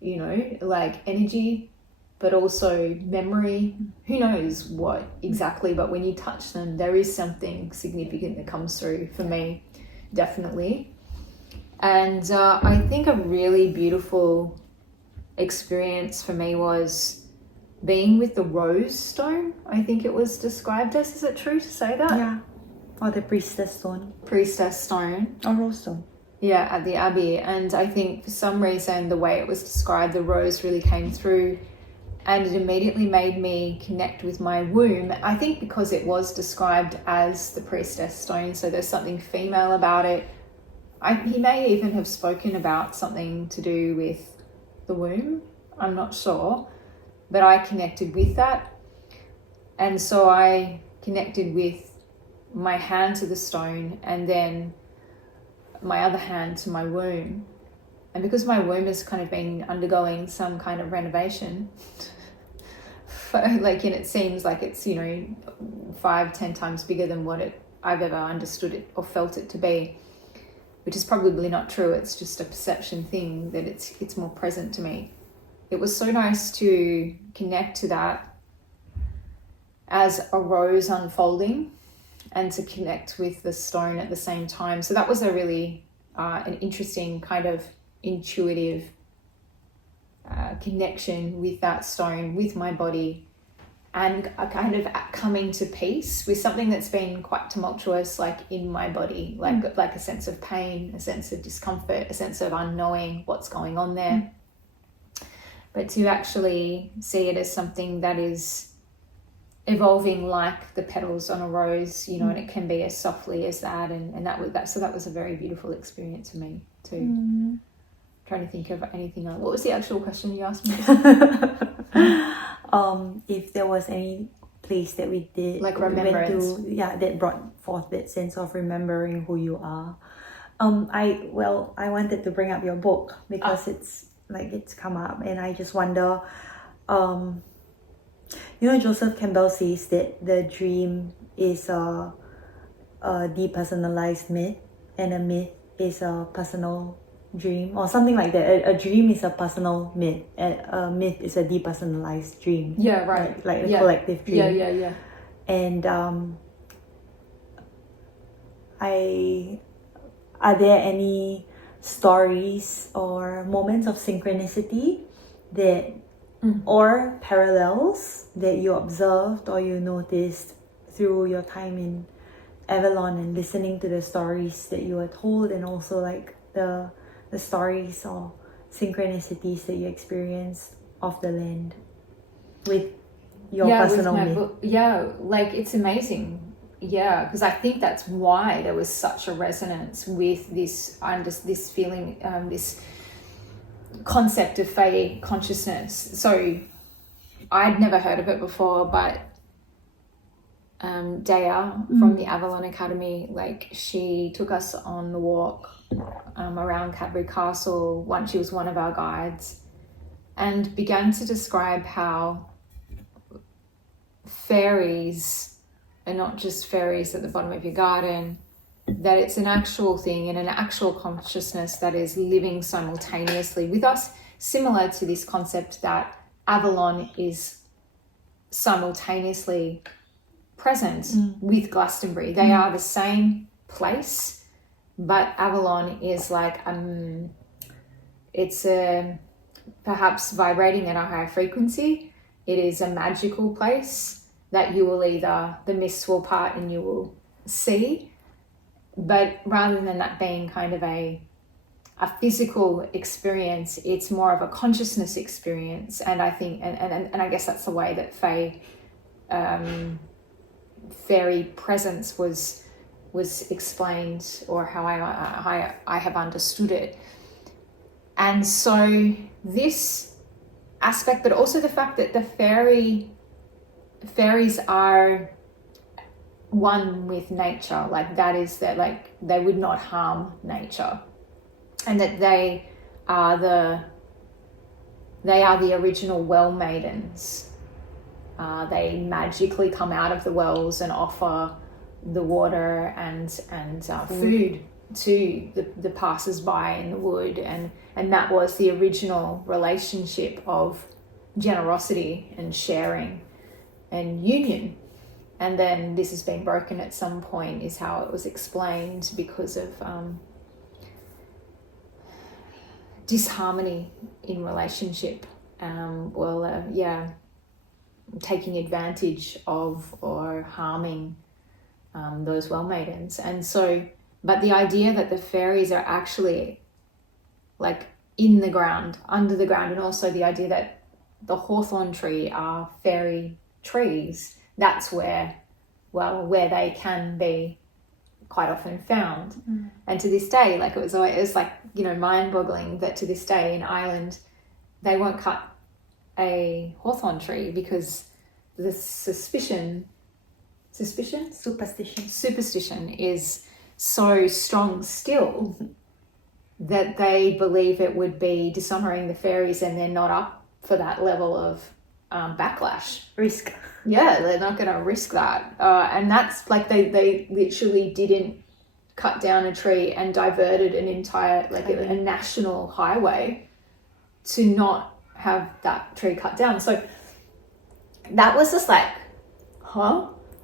You know, like energy, but also memory. Who knows what exactly, but when you touch them, there is something significant that comes through for me, definitely. And I think a really beautiful experience for me was being with the rose stone, I think it was described as. Is it true to say that? Yeah, or the priestess stone. Priestess stone. Or rose stone. Yeah, at the Abbey. And I think for some reason, the way it was described, the rose really came through and it immediately made me connect with my womb. I think because it was described as the priestess stone, so there's something female about it. He may even have spoken about something to do with the womb. I'm not sure. But I connected with that. And so I connected with my hand to the stone and then my other hand to my womb. And because my womb has kind of been undergoing some kind of renovation, and it seems like it's, you know, 5-10 times bigger than what I've ever understood it or felt it to be, which is probably not true. It's just a perception thing that it's more present to me. It was so nice to connect to that as a rose unfolding and to connect with the stone at the same time. So that was a really an interesting kind of intuitive connection with that stone, with my body, and a kind of coming to peace with something that's been quite tumultuous, like in my body, like a sense of pain, a sense of discomfort, a sense of unknowing what's going on there. But to actually see it as something that is evolving like the petals on a rose, you know, and it can be as softly as that. And that was a very beautiful experience for me too. Trying to think of anything else. What was the actual question you asked me? If there was any place that we did, like remembrance, that brought forth that sense of remembering who you are. I wanted to bring up your book because it's come up, and I just wonder, Joseph Campbell says that the dream is a depersonalized myth, and a myth is a personal dream, or something like that. A dream is a personal myth, and a myth is a depersonalized dream. Yeah, right. Like a collective dream. Yeah. And are there any stories or moments of synchronicity that or parallels that you observed or you noticed through your time in Avalon and listening to the stories that you were told, and also like the stories or synchronicities that you experienced of the land with your personal myth? Like it's amazing. Yeah, because I think that's why there was such a resonance with this feeling, this concept of Fae consciousness. So I'd never heard of it before, but Daya from the Avalon Academy, like she took us on the walk around Cadbury Castle once. She was one of our guides and began to describe how fairies are not just fairies at the bottom of your garden, that it's an actual thing and an actual consciousness that is living simultaneously with us, similar to this concept that Avalon is simultaneously present with Glastonbury. They are the same place, but Avalon is like it's perhaps vibrating at a higher frequency. It is a magical place that you will the mists will part and you will see. But rather than that being kind of a physical experience, it's more of a consciousness experience. And I think, and I guess that's the way that fairy presence was explained, or how I have understood it. And so this aspect, but also the fact that the fairies are one with nature, like that is that, like they would not harm nature, and that they are the original well maidens. They magically come out of the wells and offer the water and food to the passers-by in the wood, and that was the original relationship of generosity and sharing and union. And then this has been broken at some point, is how it was explained, because of disharmony in relationship, taking advantage of or harming those well maidens. And so, but the idea that the fairies are actually like in the ground, under the ground, and also the idea that the hawthorn tree are fairy trees, that's where they can be quite often found. And to this day, like it was like, you know, mind-boggling that to this day in Ireland they won't cut a hawthorn tree because the superstition is so strong still that they believe it would be dishonoring the fairies, and they're not up for that level of backlash. Risk. Yeah, they're not going to risk that. And that's like they literally didn't cut down a tree and diverted an entire, like a national highway to not have that tree cut down. So that was just like,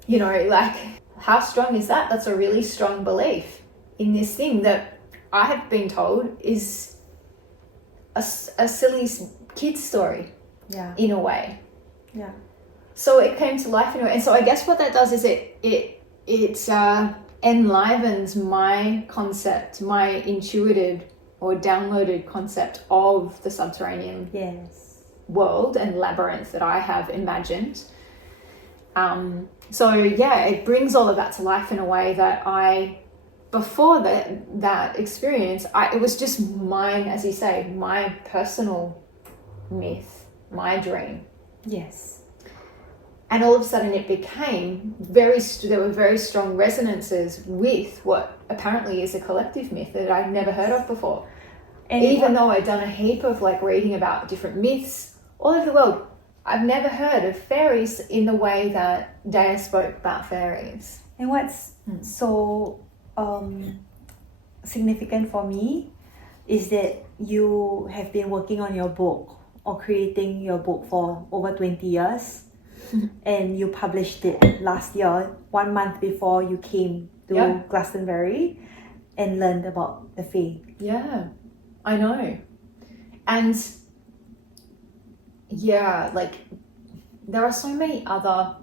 you know, like how strong is that? That's a really strong belief in this thing that I have been told is a silly kid's story. Yeah. In a way. Yeah. So it came to life in a way. And so I guess what that does is it enlivens my concept, my intuited or downloaded concept of the subterranean world and labyrinth that I have imagined. So yeah, it brings all of that to life in a way that before that experience, it was just mine, as you say, my personal myth, my dream. Yes. And all of a sudden it became there were very strong resonances with what apparently is a collective myth that I'd never heard of before. And even though I'd done a heap of like reading about different myths all over the world, I've never heard of fairies in the way that Daya spoke about fairies. And what's so significant for me is that you have been working on your book or creating your book for over 20 years and you published it last year, 1 month before you came to Glastonbury and learned about the Fae. Yeah, I know. And yeah, like there are so many other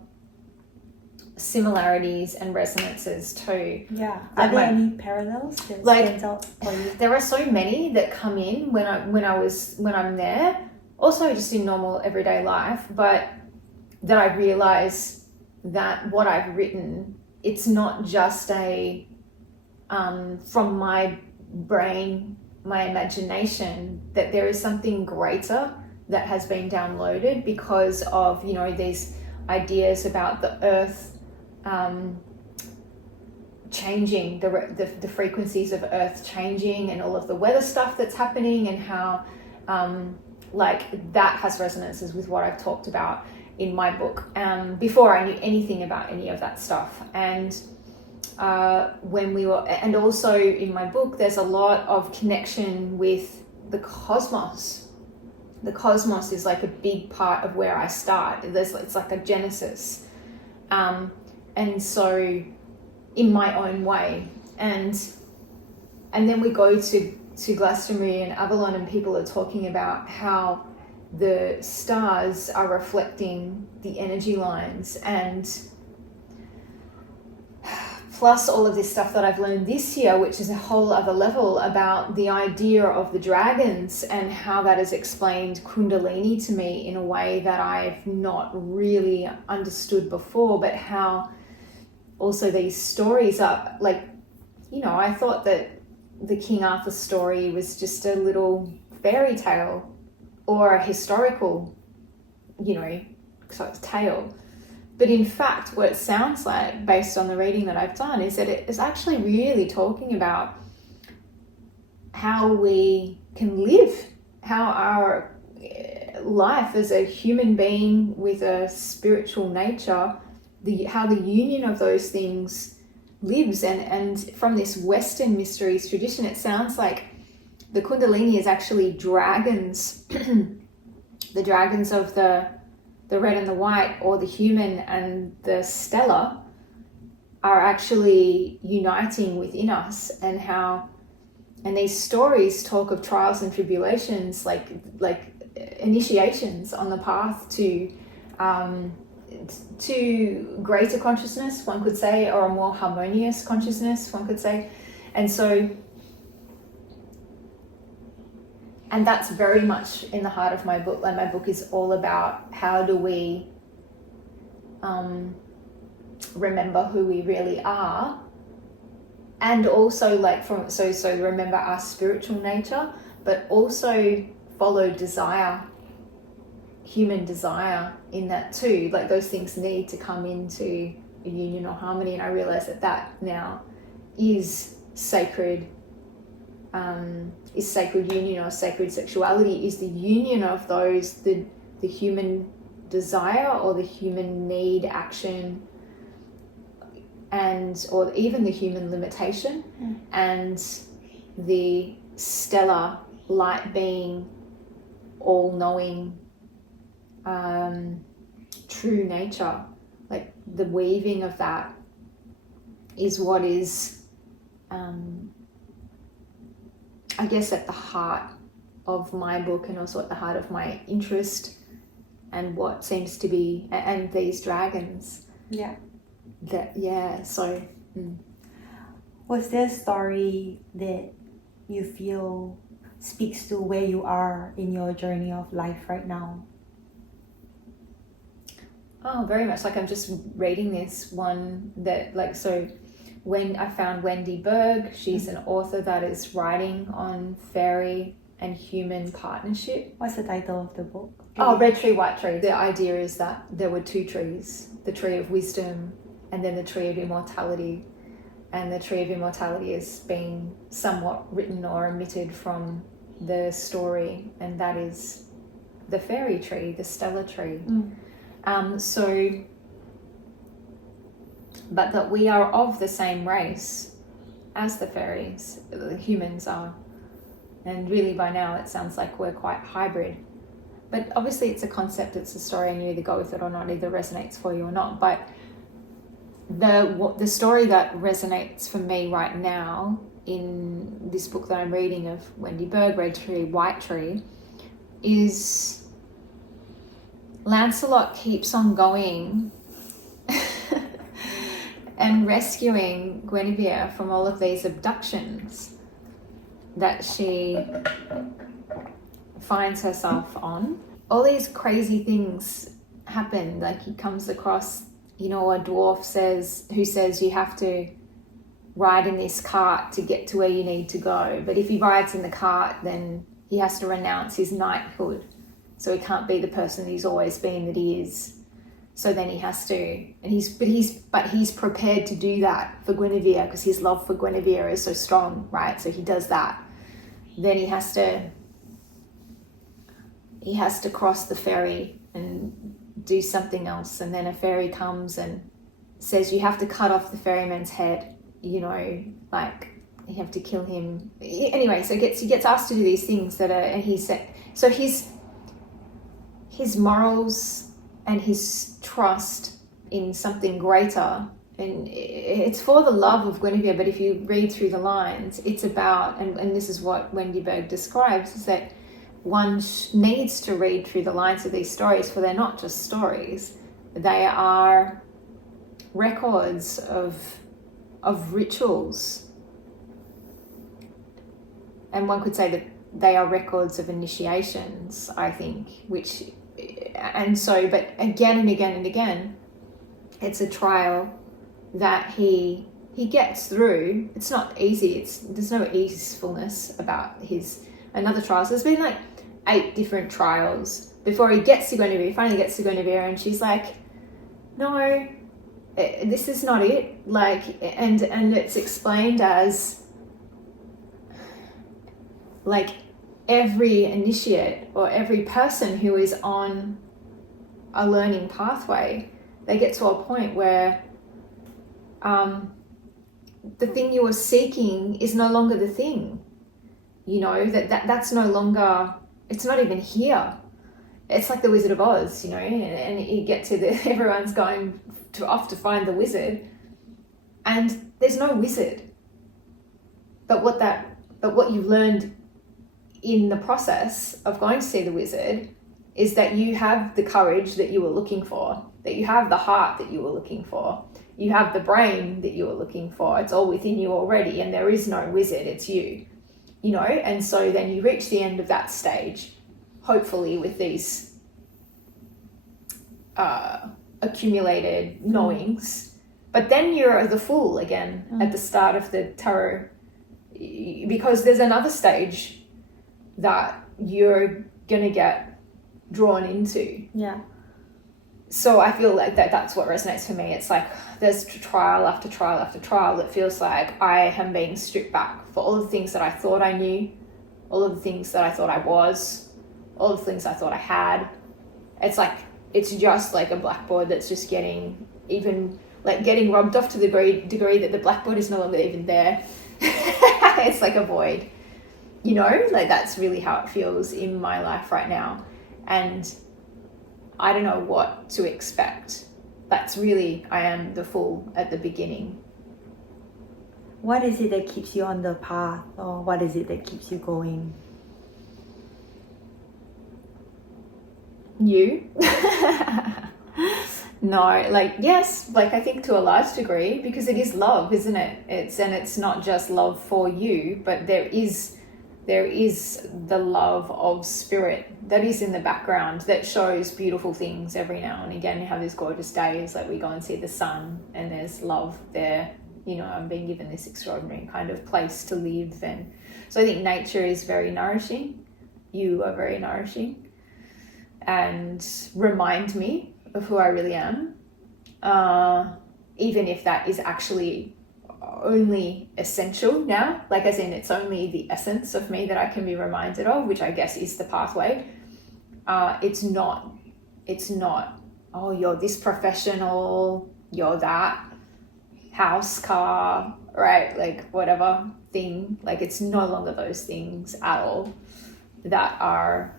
similarities and resonances too. Yeah. Are there any parallels that stands out for you? There are so many that come in when I'm there. Also just in normal everyday life, but that I realize that what I've written, it's not just a from my brain, my imagination, that there is something greater that has been downloaded because of, you know, these ideas about the earth changing, the frequencies of earth changing and all of the weather stuff that's happening, and how like that has resonances with what I've talked about in my book before I knew anything about any of that stuff. And when we were, and also in my book there's a lot of connection with the cosmos. The cosmos is like a big part of where I start. It's like a genesis. And so in my own way, and then we go to Glastonbury and Avalon, and people are talking about how the stars are reflecting the energy lines, and plus all of this stuff that I've learned this year, which is a whole other level about the idea of the dragons and how that has explained Kundalini to me in a way that I've not really understood before, but how also these stories are like, you know, I thought that the King Arthur story was just a little fairy tale or a historical, you know, sort of tale. But in fact, what it sounds like, based on the reading that I've done, is that it is actually really talking about how we can live, how our life as a human being with a spiritual nature, how the union of those things lives. And from this Western mysteries tradition, it sounds like the Kundalini is actually dragons, the dragons of the red and the white, or the human and the stellar, are actually uniting within us, and these stories talk of trials and tribulations, like initiations on the path to greater consciousness, one could say, or a more harmonious consciousness, one could say. And so, and that's very much in the heart of my book. Like, my book is all about how do we remember who we really are, and also so remember our spiritual nature, but also follow desire, human desire in that too. Like, those things need to come into a union or harmony, and I realize that now is sacred. Is sacred union, or sacred sexuality, is the union of those, the human desire or the human need, action, and or even the human limitation, and the stellar light being, all-knowing, true nature. Like, the weaving of that is what is I guess at the heart of my book, and also at the heart of my interest, and what seems to be, and these dragons. Yeah. So. Was there a story that you feel speaks to where you are in your journey of life right now? Oh, very much. Like, I'm just reading this one that, like, so when I found Wendy Berg, she's an author that is writing on fairy and human partnership. What's the title of the book? Oh, Red Tree, White Tree. The idea is that there were two trees, the tree of wisdom and then the tree of immortality. And the tree of immortality has been somewhat written or omitted from the story, and that is the fairy tree, the stellar tree. But that we are of the same race as the fairies, the humans are. And really by now it sounds like we're quite hybrid. But obviously it's a concept, it's a story, and you either go with it or not, either resonates for you or not. But the story that resonates for me right now in this book that I'm reading of Wendy Berg, Red Tree, White Tree, is Lancelot keeps on going and rescuing Guinevere from all of these abductions that she finds herself on. All these crazy things happen. Like he comes across, a dwarf who says you have to ride in this cart to get to where you need to go. But if he rides in the cart, then he has to renounce his knighthood. So he can't be the person he's always been that he is. So then he has to, and he's prepared to do that for Guinevere because his love for Guinevere is so strong, right? So he does that. Then he has to cross the ferry and do something else, and then a fairy comes and says you have to cut off the ferryman's head, like you have to kill him. Anyway, so he gets asked to do these things that are, and he said, so his morals and his trust in something greater, and it's for the love of Guinevere, but if you read through the lines, it's about, and this is what Wendy Berg describes, is that one needs to read through the lines of these stories, for they're not just stories. They are records of rituals. And one could say that they are records of initiations, I think, but again and again and again, it's a trial that he gets through. It's not easy. There's no easefulness about another trial. So there's been like 8 different trials before he gets to Guinevere. He finally gets to Guinevere, and she's like, no, this is not it. Like, and it's explained as like every initiate or every person who is on a learning pathway, they get to a point where the thing you are seeking is no longer the thing. That's no longer, it's not even here. It's like the Wizard of Oz, and you get to everyone's going off to find the wizard, and there's no wizard. But what you've learned in the process of going to see the wizard is that you have the courage that you were looking for, that you have the heart that you were looking for, you have the brain that you were looking for. It's all within you already, and there is no wizard, it's you, and so then you reach the end of that stage, hopefully with these accumulated knowings, but then you're the fool again at the start of the tarot, because there's another stage that you're gonna get drawn into. Yeah. So I feel like that's what resonates for me. It's like there's trial after trial after trial that feels like I am being stripped back for all the things that I thought I knew, all of the things that I thought I was, all the things I thought I had. It's just like a blackboard that's just getting rubbed off to the degree that the blackboard is no longer even there. It's like a void. That's really how it feels in my life right now. And I don't know what to expect. That's really, I am the fool at the beginning. What is it that keeps you on the path, or what is it that keeps you going? You? No, yes, I think to a large degree, because it is love, isn't it? It's not just love for you, but there is the love of spirit that is in the background that shows beautiful things every now and again. You have these gorgeous days, like we go and see the sun and there's love there. I'm being given this extraordinary kind of place to live. And so I think nature is very nourishing. You are very nourishing and remind me of who I really am. Even if that is actually only essential now, as in it's only the essence of me that I can be reminded of, which I guess is the pathway. It's not, oh, you're this professional, you're that house, car, right? Like whatever thing. Like it's no longer those things at all that are,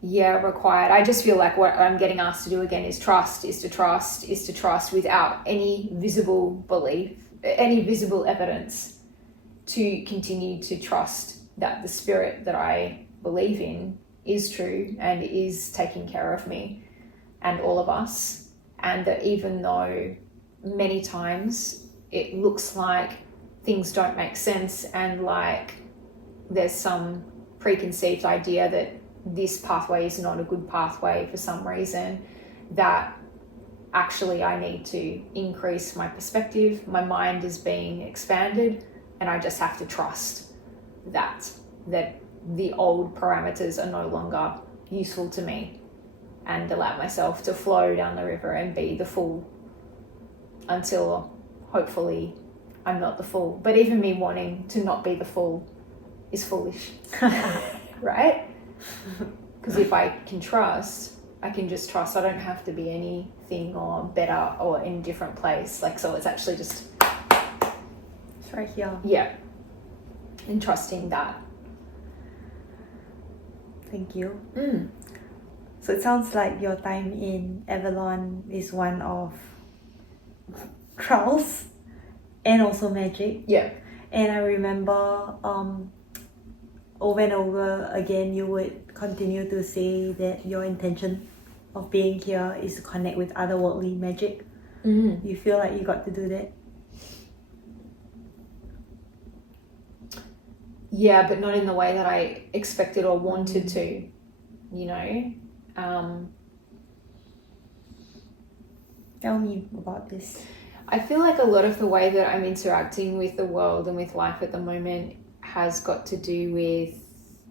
required. I just feel like what I'm getting asked to do again is to trust without any visible belief, any visible evidence, to continue to trust that the spirit that I believe in is true and is taking care of me and all of us. And that even though many times it looks like things don't make sense and like there's some preconceived idea that this pathway is not a good pathway for some reason, that actually I need to increase my perspective. My mind is being expanded and I just have to trust that the old parameters are no longer useful to me, and allow myself to flow down the river and be the fool until hopefully I'm not the fool. But even me wanting to not be the fool is foolish, right? Because if I can trust, I can just trust. I don't have to be anything or better or in a different place. Like, so it's actually just... It's right here. Yeah. And trusting that. Thank you. So it sounds like your time in Avalon is one of trials and also magic. Yeah. And I remember over and over again you would continue to say that your intention of being here is to connect with otherworldly magic. You feel like you got to do that? Yeah, but not in the way that I expected or wanted to, you know. Tell me about this. I feel like a lot of the way that I'm interacting with the world and with life at the moment has got to do with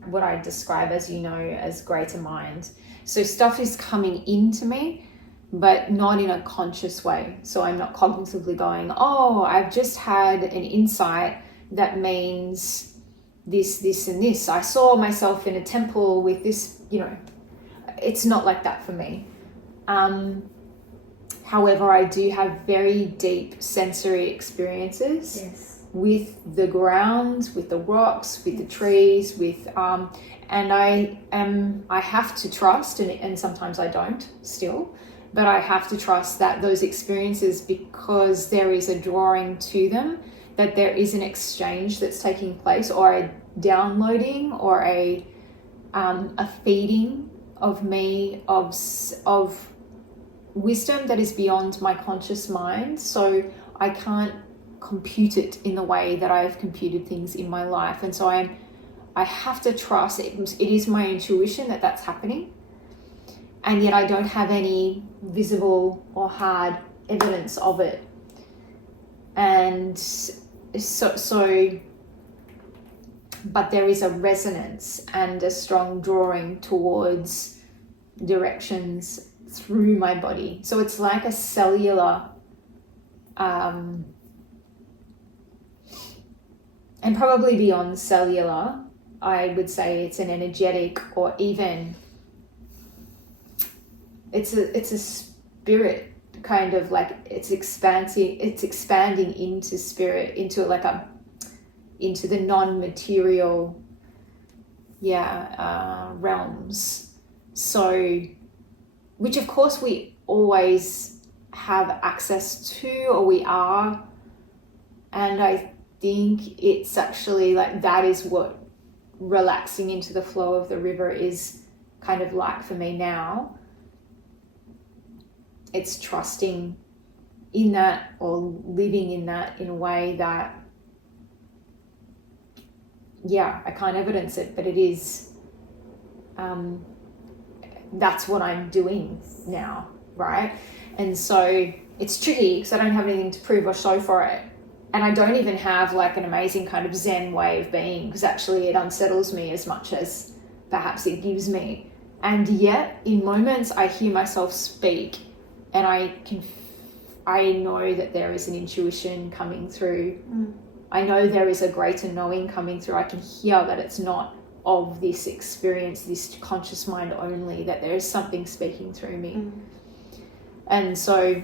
what I describe as, you know, as greater mind. So stuff is coming into me, but not in a conscious way. So I'm not cognitively going, oh, I've just had an insight that means this, this, and this. I saw myself in a temple with this, you know. It's not like that for me. However, I do have very deep sensory experiences. Yes. With the ground, with the rocks, with the trees, with and I have to trust, and sometimes I don't still, but I have to trust that those experiences, because there is a drawing to them, that there is an exchange that's taking place, or a downloading, or a feeding of me of wisdom that is beyond my conscious mind. So I can't compute it in the way that I've computed things in my life, and so I have to trust it. It is my intuition that that's happening, and yet I don't have any visible or hard evidence of it. And so but there is a resonance and a strong drawing towards directions through my body. So it's like a cellular and probably beyond cellular, I would say it's an energetic, or even it's a spirit kind of, like it's expanding into spirit, into like into the non-material realms. So, which of course we always have access to, or we are, and I think it's actually like that is what relaxing into the flow of the river is kind of like for me now. It's trusting in that, or living in that in a way that, I can't evidence it, but it is, that's what I'm doing now, right? And so it's tricky because I don't have anything to prove or show for it. And I don't even have like an amazing kind of Zen way of being, because actually it unsettles me as much as perhaps it gives me. And yet in moments I hear myself speak, and I know that there is an intuition coming through. I know there is a greater knowing coming through. I can hear that it's not of this experience, this conscious mind only, that there is something speaking through me. And so,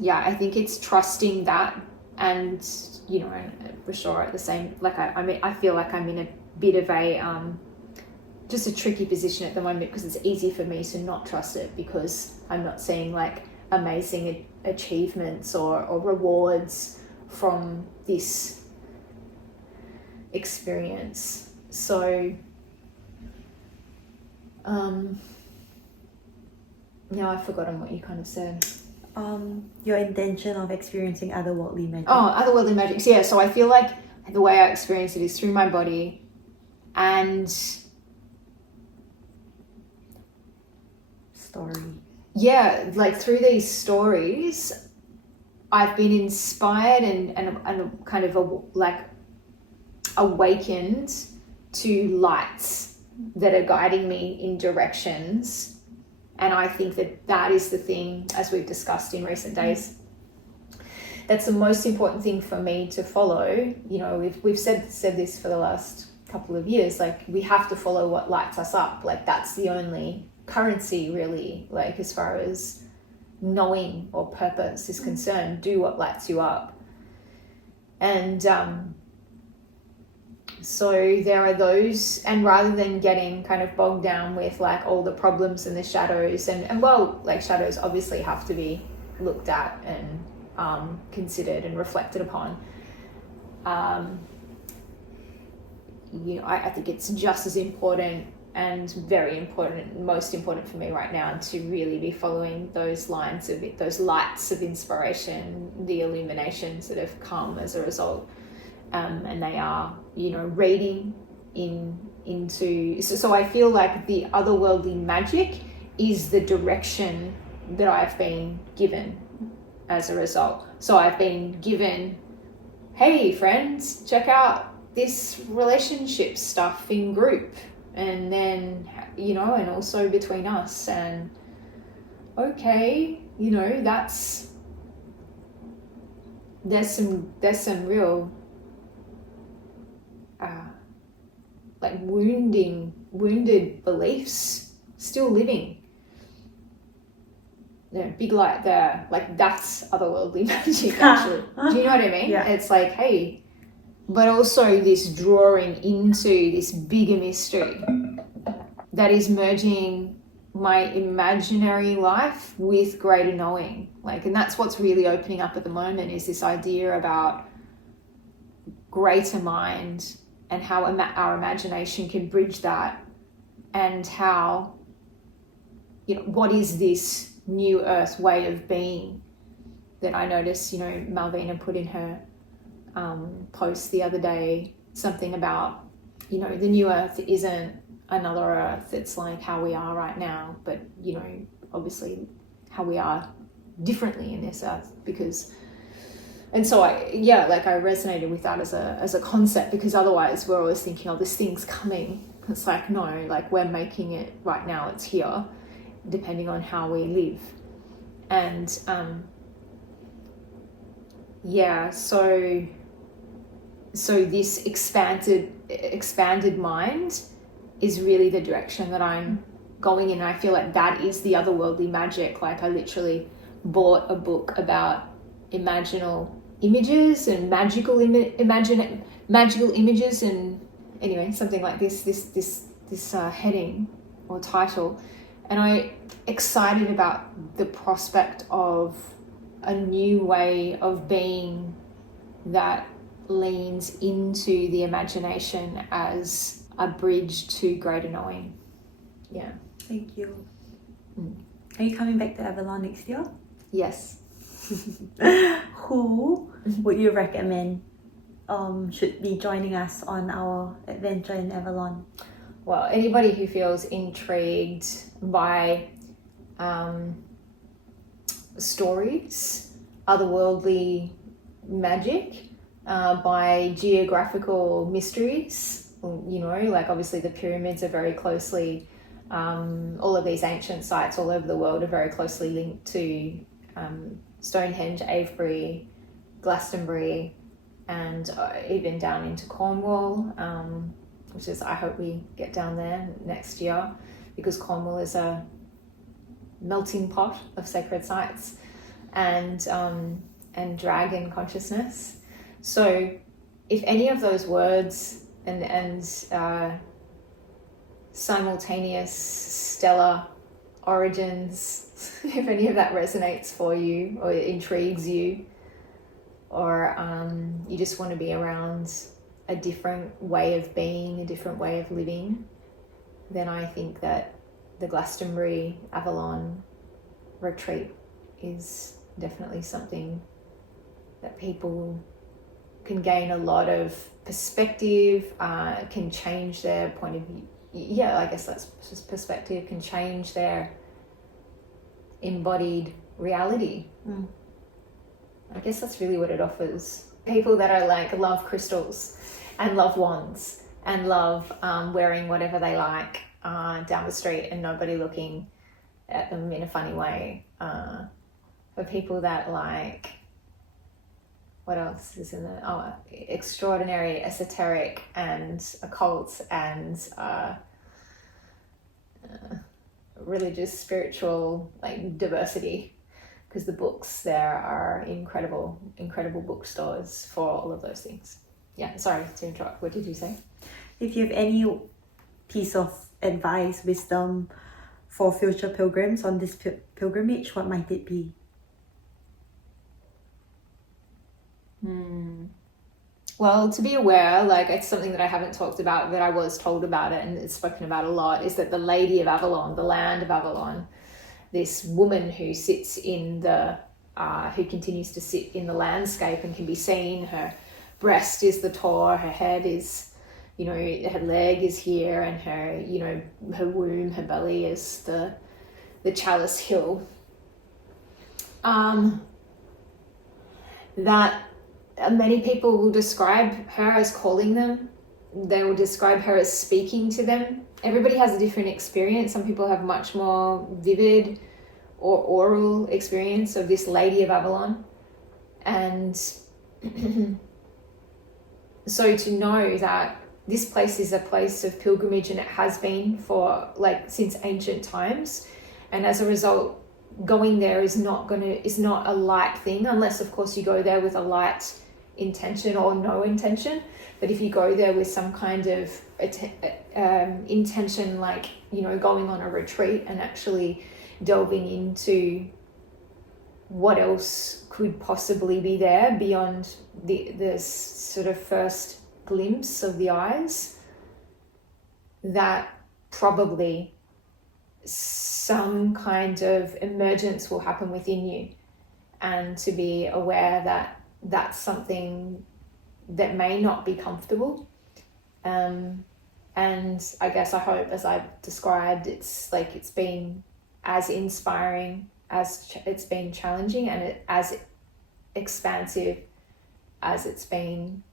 yeah, I think it's trusting that, and, you know, for sure at the same, like, I mean, I feel like I'm in a bit of a, just a tricky position at the moment, because it's easy for me to not trust it, because I'm not seeing like amazing achievements or rewards from this experience. So now I've forgotten what you kind of said. Your intention of experiencing otherworldly magic. Oh, otherworldly magic. So, yeah, so I feel like the way I experience it is through my body, and story. Yeah, like through these stories, I've been inspired and kind of like awakened to lights that are guiding me in directions. And I think that is the thing, as we've discussed in recent days, that's the most important thing for me to follow. You know, we've said this for the last couple of years, like, we have to follow what lights us up. Like, that's the only currency really, like, as far as knowing or purpose is concerned. Do what lights you up. And so there are those, and rather than getting kind of bogged down with like all the problems and the shadows, and well, like, shadows obviously have to be looked at and considered and reflected upon, you know, I think it's just as important and very important, most important for me right now, to really be following those lines of it, those lights of inspiration, the illuminations that have come as a result. And they are, you know, reading into, so I feel like the otherworldly magic is the direction that I've been given as a result. So I've been given, hey friends, check out this relationship stuff in group, and then, you know, and also between us, and okay, you know, there's some real like wounded beliefs still living. Yeah, big light there. Like, that's otherworldly magic, actually. Do you know what I mean? Yeah. It's like, hey, but also this drawing into this bigger mystery that is merging my imaginary life with greater knowing. Like, and that's what's really opening up at the moment, is this idea about greater mind, and how our imagination can bridge that, and how, you know, what is this new earth way of being that I noticed, you know, Malvina put in her post the other day, something about, you know, the new earth isn't another earth, it's like how we are right now, but, you know, obviously how we are differently in this earth, because, and so I resonated with that as a concept, because otherwise we're always thinking, oh, this thing's coming. It's like, no, like, we're making it right now, it's here, depending on how we live. And so this expanded mind is really the direction that I'm going in. And I feel like that is the otherworldly magic. Like, I literally bought a book about imaginal images and magical images, and anyway, something like this heading or title, and I'm excited about the prospect of a new way of being that leans into the imagination as a bridge to greater knowing. Yeah. Thank you. Are you coming back to Avalon next year? Yes. Who would you recommend should be joining us on our adventure in Avalon? Well, anybody who feels intrigued by stories, otherworldly magic, by geographical mysteries, you know, like, obviously the pyramids are very closely, all of these ancient sites all over the world are very closely linked to Stonehenge, Avebury, Glastonbury, and even down into Cornwall, which is, I hope we get down there next year, because Cornwall is a melting pot of sacred sites and dragon consciousness. So if any of those words and simultaneous stellar origins, if any of that resonates for you or intrigues you, or you just want to be around a different way of being, a different way of living, then I think that the Glastonbury Avalon retreat is definitely something that people can gain a lot of perspective, can change their point of view. Yeah, I guess that's just perspective, can change their embodied reality. I guess that's really what it offers. People that are like love crystals and love wands and love wearing whatever they like down the street and nobody looking at them in a funny way. For people that like, what else is in the extraordinary, esoteric and occult and religious, spiritual, like diversity, because the books there are incredible bookstores for all of those things. Yeah, sorry to interrupt. What did you say? If you have any piece of advice, wisdom for future pilgrims on this pilgrimage, what might it be? Well, to be aware, like it's something that I haven't talked about, that I was told about it and it's spoken about a lot, is that the Lady of Avalon, the land of Avalon, this woman who sits in the, who continues to sit in the landscape and can be seen, her breast is the Tor, her head is, you know, her leg is here, and her, you know, her womb, her belly is the Chalice Hill. That many people will describe her as calling them. They will describe her as speaking to them. Everybody has a different experience. Some people have much more vivid or oral experience of this Lady of Avalon. And so to know that this place is a place of pilgrimage, and it has been for like since ancient times, and as a result going there is not a light thing, unless of course you go there with a light intention or no intention. But if you go there with some kind of intention, like, you know, going on a retreat and actually delving into what else could possibly be there beyond the sort of first glimpse of the eyes, that probably some kind of emergence will happen within you, and to be aware that that's something that may not be comfortable. And I guess I hope, as I've described, it's like it's been as inspiring as it's been challenging, and as expansive as it's been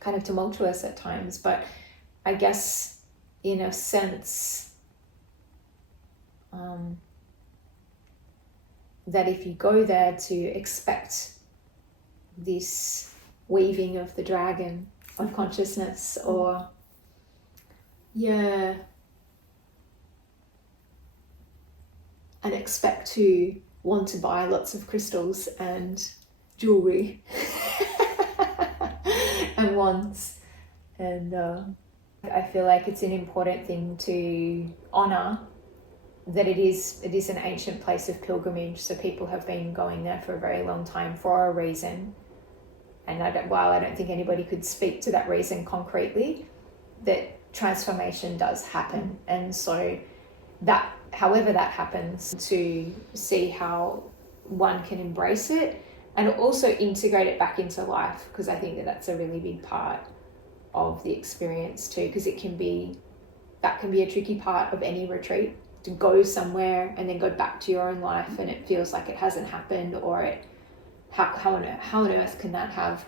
kind of tumultuous at times. But I guess in a sense, that if you go there to expect this weaving of the dragon of consciousness, or and expect to want to buy lots of crystals and jewelry and wands, and I feel like it's an important thing to honor that it is an ancient place of pilgrimage. So people have been going there for a very long time for a reason. And while I don't think anybody could speak to that reason concretely, that transformation does happen. And so that, however that happens, to see how one can embrace it and also integrate it back into life, because I think that that's a really big part of the experience too, because that can be a tricky part of any retreat, to go somewhere and then go back to your own life and it feels like it hasn't happened, or how on earth can that have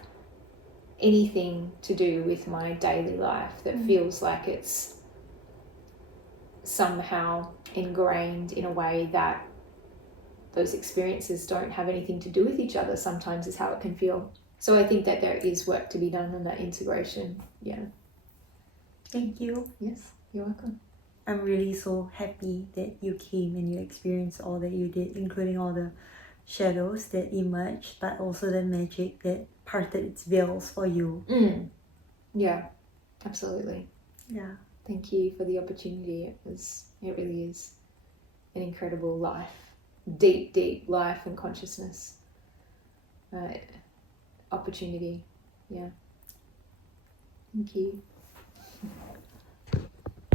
anything to do with my daily life, that feels like it's somehow ingrained in a way that those experiences don't have anything to do with each other, sometimes is how it can feel. So I think that there is work to be done on that integration. Thank you. Yes, you're welcome. I'm really so happy that you came and you experienced all that you did, including all the shadows that emerged, but also the magic that parted its veils for you. Yeah, absolutely. Yeah. Thank you for the opportunity. It really is an incredible life, deep life and consciousness opportunity. Yeah. Thank you.